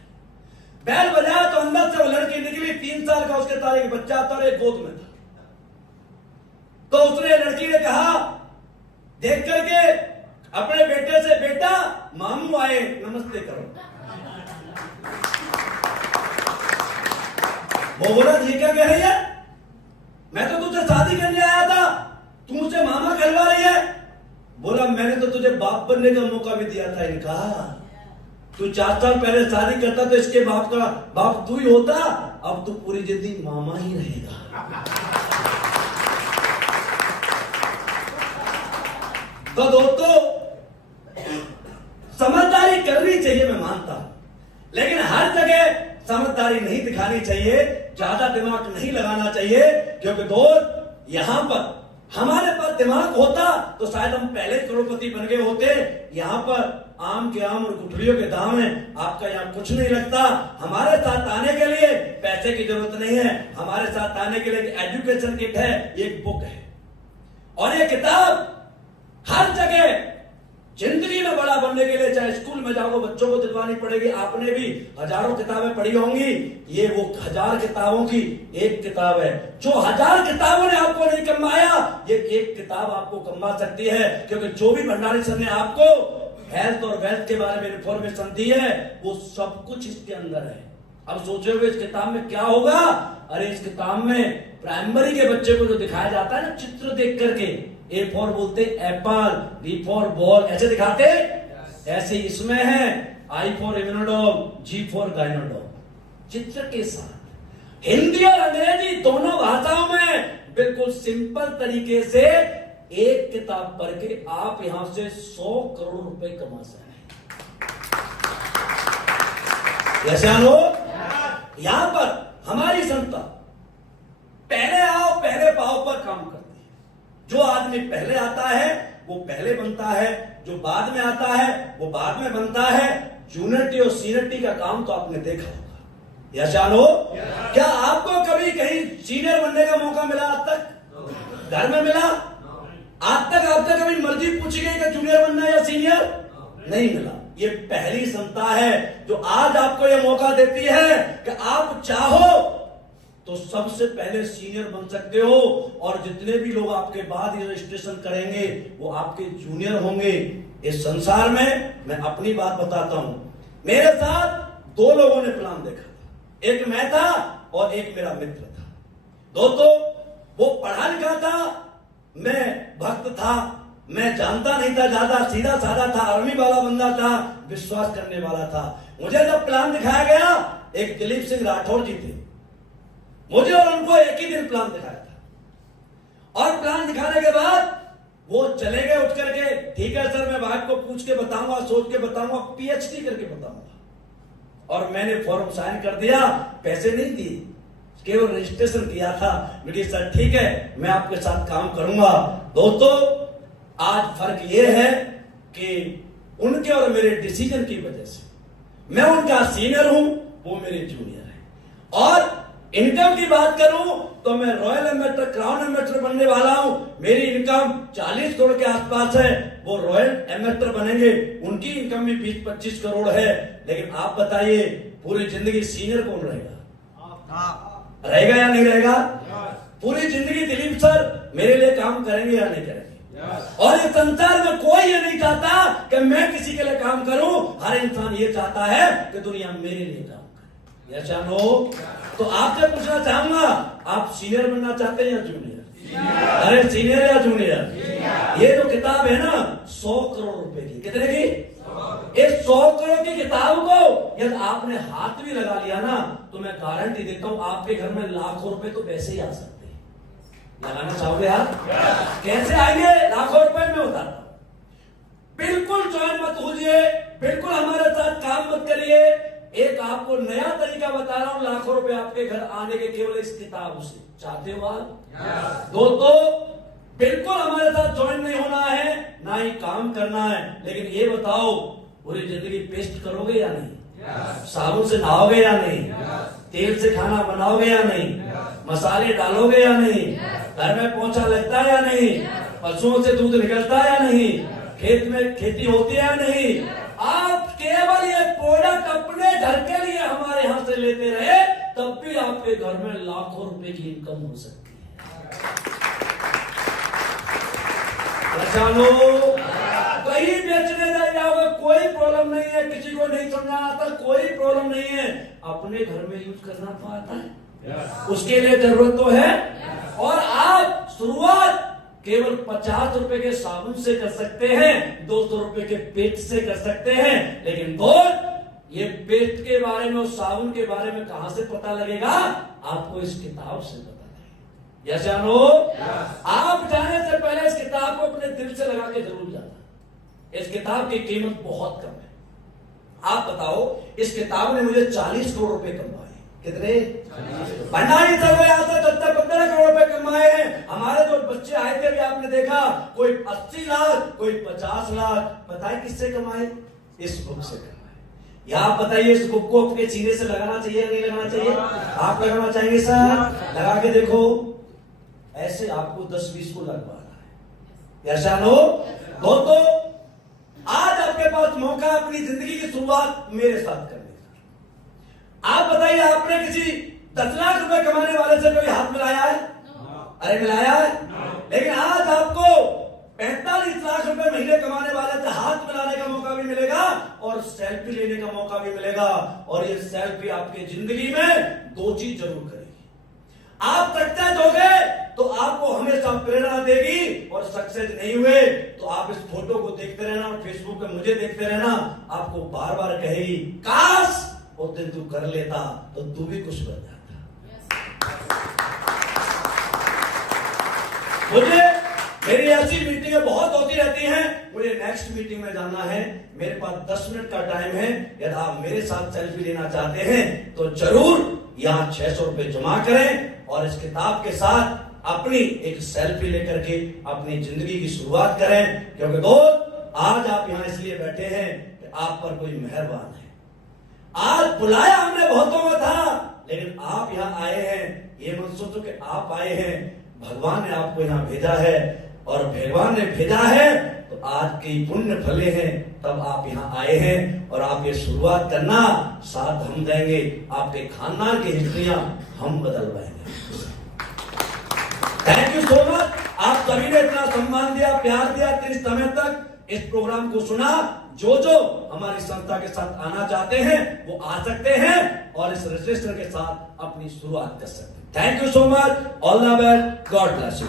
बेल बजाया तो अंदर से वो लड़की निकली, 3 साल का उसके तारे का बच्चा था और एक गोद में था। तो उसने लड़की ने कहा देख करके अपने बेटे से, बेटा मामू आए, नमस्ते करो। वो बोला जी क्या कह रही है, मैं तो तुझसे शादी करने आया था, तू मुझसे मामा कहलवा रही है। बोला मैंने तो तुझे बाप बनने का मौका भी दिया था। इनका तू 4 साल पहले शादी करता तो इसके बाप का बाप तू ही होता, अब तू पूरी जिंदगी मामा ही रहेगा। तो दोस्तों समझदारी करनी चाहिए, मैं मानता हूं, लेकिन हर जगह समझदारी नहीं दिखानी चाहिए, ज्यादा दिमाग नहीं लगाना चाहिए, क्योंकि दोस्त यहां पर हमारे पास दिमाग होता तो शायद हम पहले करोड़पति बन गए होते। यहां पर आम के आम और गुठलियों के दाम है, आपका यहां कुछ नहीं लगता। हमारे साथ आने के लिए पैसे की जरूरत नहीं है, हमारे साथ आने के लिए एजुकेशन किट है, एक बुक है, और ये किताब हर जगह जिंदगी में बड़ा बनने के लिए चाहे स्कूल में जाओ बच्चों को दिलवानी पड़ेगी। आपने भी हजारों किताबें पढ़ी होंगी, ये वो 1000 किताबों की एक किताब है। जो 1000 किताबों ने आपको नहीं कमाया, ये एक किताब आपको कमा सकती है, क्योंकि जो भी भंडारी सर ने आपको हेल्थ और वेल्थ के बारे में इंफॉर्मेशन दी है वो सब कुछ इसके अंदर है। अब सोचे हुए इस किताब में क्या होगा, अरे इस किताब में प्राइमरी के बच्चे को जो दिखाया जाता है ना, चित्र देख करके, A फॉर बोलते एप्पल, B फॉर बॉल, ऐसे दिखाते, ऐसे इसमें है I फॉर इम्यूनोडॉग, G फॉर गाइनोडॉग, चित्र के साथ हिंदी और अंग्रेजी दोनों भाषाओं में बिल्कुल सिंपल तरीके से एक किताब पढ़ के आप यहां से 100 करोड़ रुपए कमा सकते हैं। ऐसा लो, यहां पर हमारी संस्था पहले आओ पहले पाओ पर काम करती है। जो आदमी पहले आता है वो पहले बनता है, जो बाद में आता है वो बाद में बनता है। जूनियरिटी और सीनियरिटी का काम तो आपने देखा होगा। यशान हो, क्या आपको कभी कहीं सीनियर बनने का मौका मिला आज तक? घर में मिला? आज तक आपसे कभी मर्जी पूछी गई कि जूनियर बनना है या सीनियर? नहीं मिला। ये पहली संस्था है जो आज आपको ये मौका देती है कि आप चाहो तो सबसे पहले सीनियर बन सकते हो, और जितने भी लोग आपके बाद ये रजिस्ट्रेशन करेंगे वो आपके जूनियर होंगे। इस संसार में मैं अपनी बात बताता हूं, मेरे साथ दो लोगों ने प्लान देखा था, एक मैं था और एक मेरा मित्र था। दोस्तों, वो पढ़ा लिखा था, मैं भक्त था, मैं जानता नहीं था, ज्यादा सीधा साधा था, आर्मी वाला बंदा था, विश्वास करने वाला था। मुझे जब प्लान दिखाया गया, एक दिलीप सिंह राठौर जी थे, मुझे और उनको एक ही दिन प्लान दिखाया था। और प्लान दिखाने के बाद वो चले गए उठ करके, ठीक है सर मैं वाइफ को पूछ के बताऊंगा, सोच के बताऊंगा, पीएचडी करके बताऊंगा। और मैंने फॉर्म साइन कर दिया, पैसे नहीं दिए, केवल रजिस्ट्रेशन किया था। मुझे सर ठीक है मैं आपके साथ काम करूंगा। दोस्तों, आज फर्क यह है कि उनके और मेरे डिसीजन की वजह से मैं उनका सीनियर हूं, वो मेरे जूनियर है। और इनकम की बात करूं तो मैं रॉयल एम्बेसडर, क्राउन एम्बेसडर बनने वाला हूं। मेरी इनकम 40 करोड़ के आसपास है, वो रॉयल एम्बेसडर बनेंगे, उनकी इनकम भी 20-25 करोड़ है। लेकिन आप बताइए पूरी जिंदगी सीनियर कौन रहेगा? रहेगा या नहीं रहेगा? पूरी जिंदगी दिलीप सर मेरे लिए काम करेंगे या नहीं करेंगे? और इस संसार में कोई ये नहीं चाहता कि मैं किसी के लिए काम करूं, हर इंसान ये चाहता है कि दुनिया मेरे लिए काम करे। यस या नो? तो आपसे पूछना चाहूंगा, आप सीनियर बनना चाहते हैं या जूनियर? अरे सीनियर या जूनियर? ये जो किताब है ना 100 करोड़ रुपए की, कितने की? इस 100 करोड़ की किताब को यदि आपने हाथ भी लगा लिया ना, तो मैं गारंटी देता हूं आपके घर में लाखों रुपए तो वैसे ही आ सकते हैं। लगाना चाहोगे आप? कैसे आएंगे लाखों रुपए में? होता बिल्कुल ज्वाइन मत होइए, बिल्कुल हमारे साथ काम मत करिए। एक आपको नया तरीका बता रहा हूं लाखों रुपए आपके घर आने के, केवल इस किताब से। चाहते हो आप? दोस्तों, बिल्कुल हमारे साथ ज्वाइन नहीं होना है, ना ही काम करना है, लेकिन ये बताओ पूरी जिंदगी पेस्ट करोगे या नहीं? साबुन से नहाओगे या नहीं? तेल से खाना बनाओगे या नहीं? मसाले डालोगे या नहीं? घर में पोछा लगता है या नहीं? पशुओं से दूध निकलता है या नहीं? खेत में खेती होती है या नहीं? आप केवल ये प्रोडक्ट अपने घर के लिए हमारे यहां से लेते रहे, तब भी आपके घर में लाखों रुपए की इनकम हो सकती है। कहीं बेचने नहीं जाओगे, कोई प्रॉब्लम नहीं है, किसी को नहीं समझना आता, कोई प्रॉब्लम नहीं है। अपने घर में यूज करना तो आता है, उसके लिए जरूरत तो है। और आप शुरुआत केवल 50 रुपए के साबुन से कर सकते हैं, 200 रुपए के पेस्ट से कर सकते हैं। लेकिन दोस्त, ये पेस्ट के बारे में और साबुन के बारे में कहां से पता लगेगा? आपको इस किताब से पता लगेगा। यस या नो? आप जाने से पहले इस किताब को अपने दिल से लगा के जरूर जाना। इस किताब की कीमत बहुत कम है। आप बताओ, इस किताब ने मुझे 40 करोड़ रुपए कमाए। कितने? भंडारी सर यहाँ से 15 करोड़ रुपए कमाए हैं। हमारे जो बच्चे आए थे अभी आपने देखा, कोई 80 लाख, कोई 50 लाख। बताए किससे कमाए? इस बुक से कमाए। या आप बताइए, इस बुक को अपने सीने से लगाना चाहिए या नहीं लगाना चाहिए? आप लगाना चाहेंगे सर? लगा के देखो, ऐसे आपको 10-20 को लगवाना है। ऐसा नो? दोस्तों, आज आपके पास मौका अपनी जिंदगी की शुरुआत मेरे साथ करने का। आप बताइए, आपने किसी 10 लाख रुपए कमाने वाले से कोई हाथ मिलाया है? अरे मिलाया है? लेकिन आज आपको 45 लाख रुपए महीने कमाने वाले से हाथ मिलाने का मौका भी मिलेगा और सेल्फी लेने का मौका भी मिलेगा। और ये सेल्फी आपकी जिंदगी में 2 चीज जरूर करेगी। आप सक्सेस हो गए तो आपको हमेशा प्रेरणा देगी, और सक्सेस नहीं हुए तो आप इस फोटो को देखते रहना और फेसबुक पे मुझे देखते रहना, आपको बार बार कहेगी काश उस दिन तू कर लेता तो तू भी कुछ बन जाता। मुझे मेरी ऐसी मीटिंगें बहुत होती रहती हैं, मुझे नेक्स्ट मीटिंग में जाना है, मेरे पास 10 मिनट का टाइम है। यदि आप मेरे साथ सेल्फी लेना चाहते हैं तो जरूर यहाँ 600 रुपए जमा करें और इस किताब के साथ अपनी एक सेल्फी लेकर के अपनी जिंदगी की शुरुआत करें। क्योंकि दोस्त, आज आप यहाँ इसलिए बैठे हैं कि आप पर कोई मेहरबान है। आज बुलाया हमने बहुतों में था, लेकिन आप यहाँ आए हैं, ये मत सोचो कि आप आए हैं, भगवान ने आपको यहाँ भेजा है। और भगवान ने भेजा है, तो आज के पुण्य फले हैं, तब आप यहाँ आए हैं और आप ये शुरुआत करना, साथ हम देंगे, आपके खानदान की हिस्ट्रियां हम बदलवाएंगे। Thank you so much. आप सभी ने इतना सम्मान दिया, प्यार दिया, इतने समय तक इस प्रोग्राम को सुना। जो जो हमारी संस्था के साथ आना चाहते हैं वो आ सकते हैं और इस रजिस्टर के साथ अपनी शुरुआत कर सकते हैं। Thank you so much. All the best. God bless you.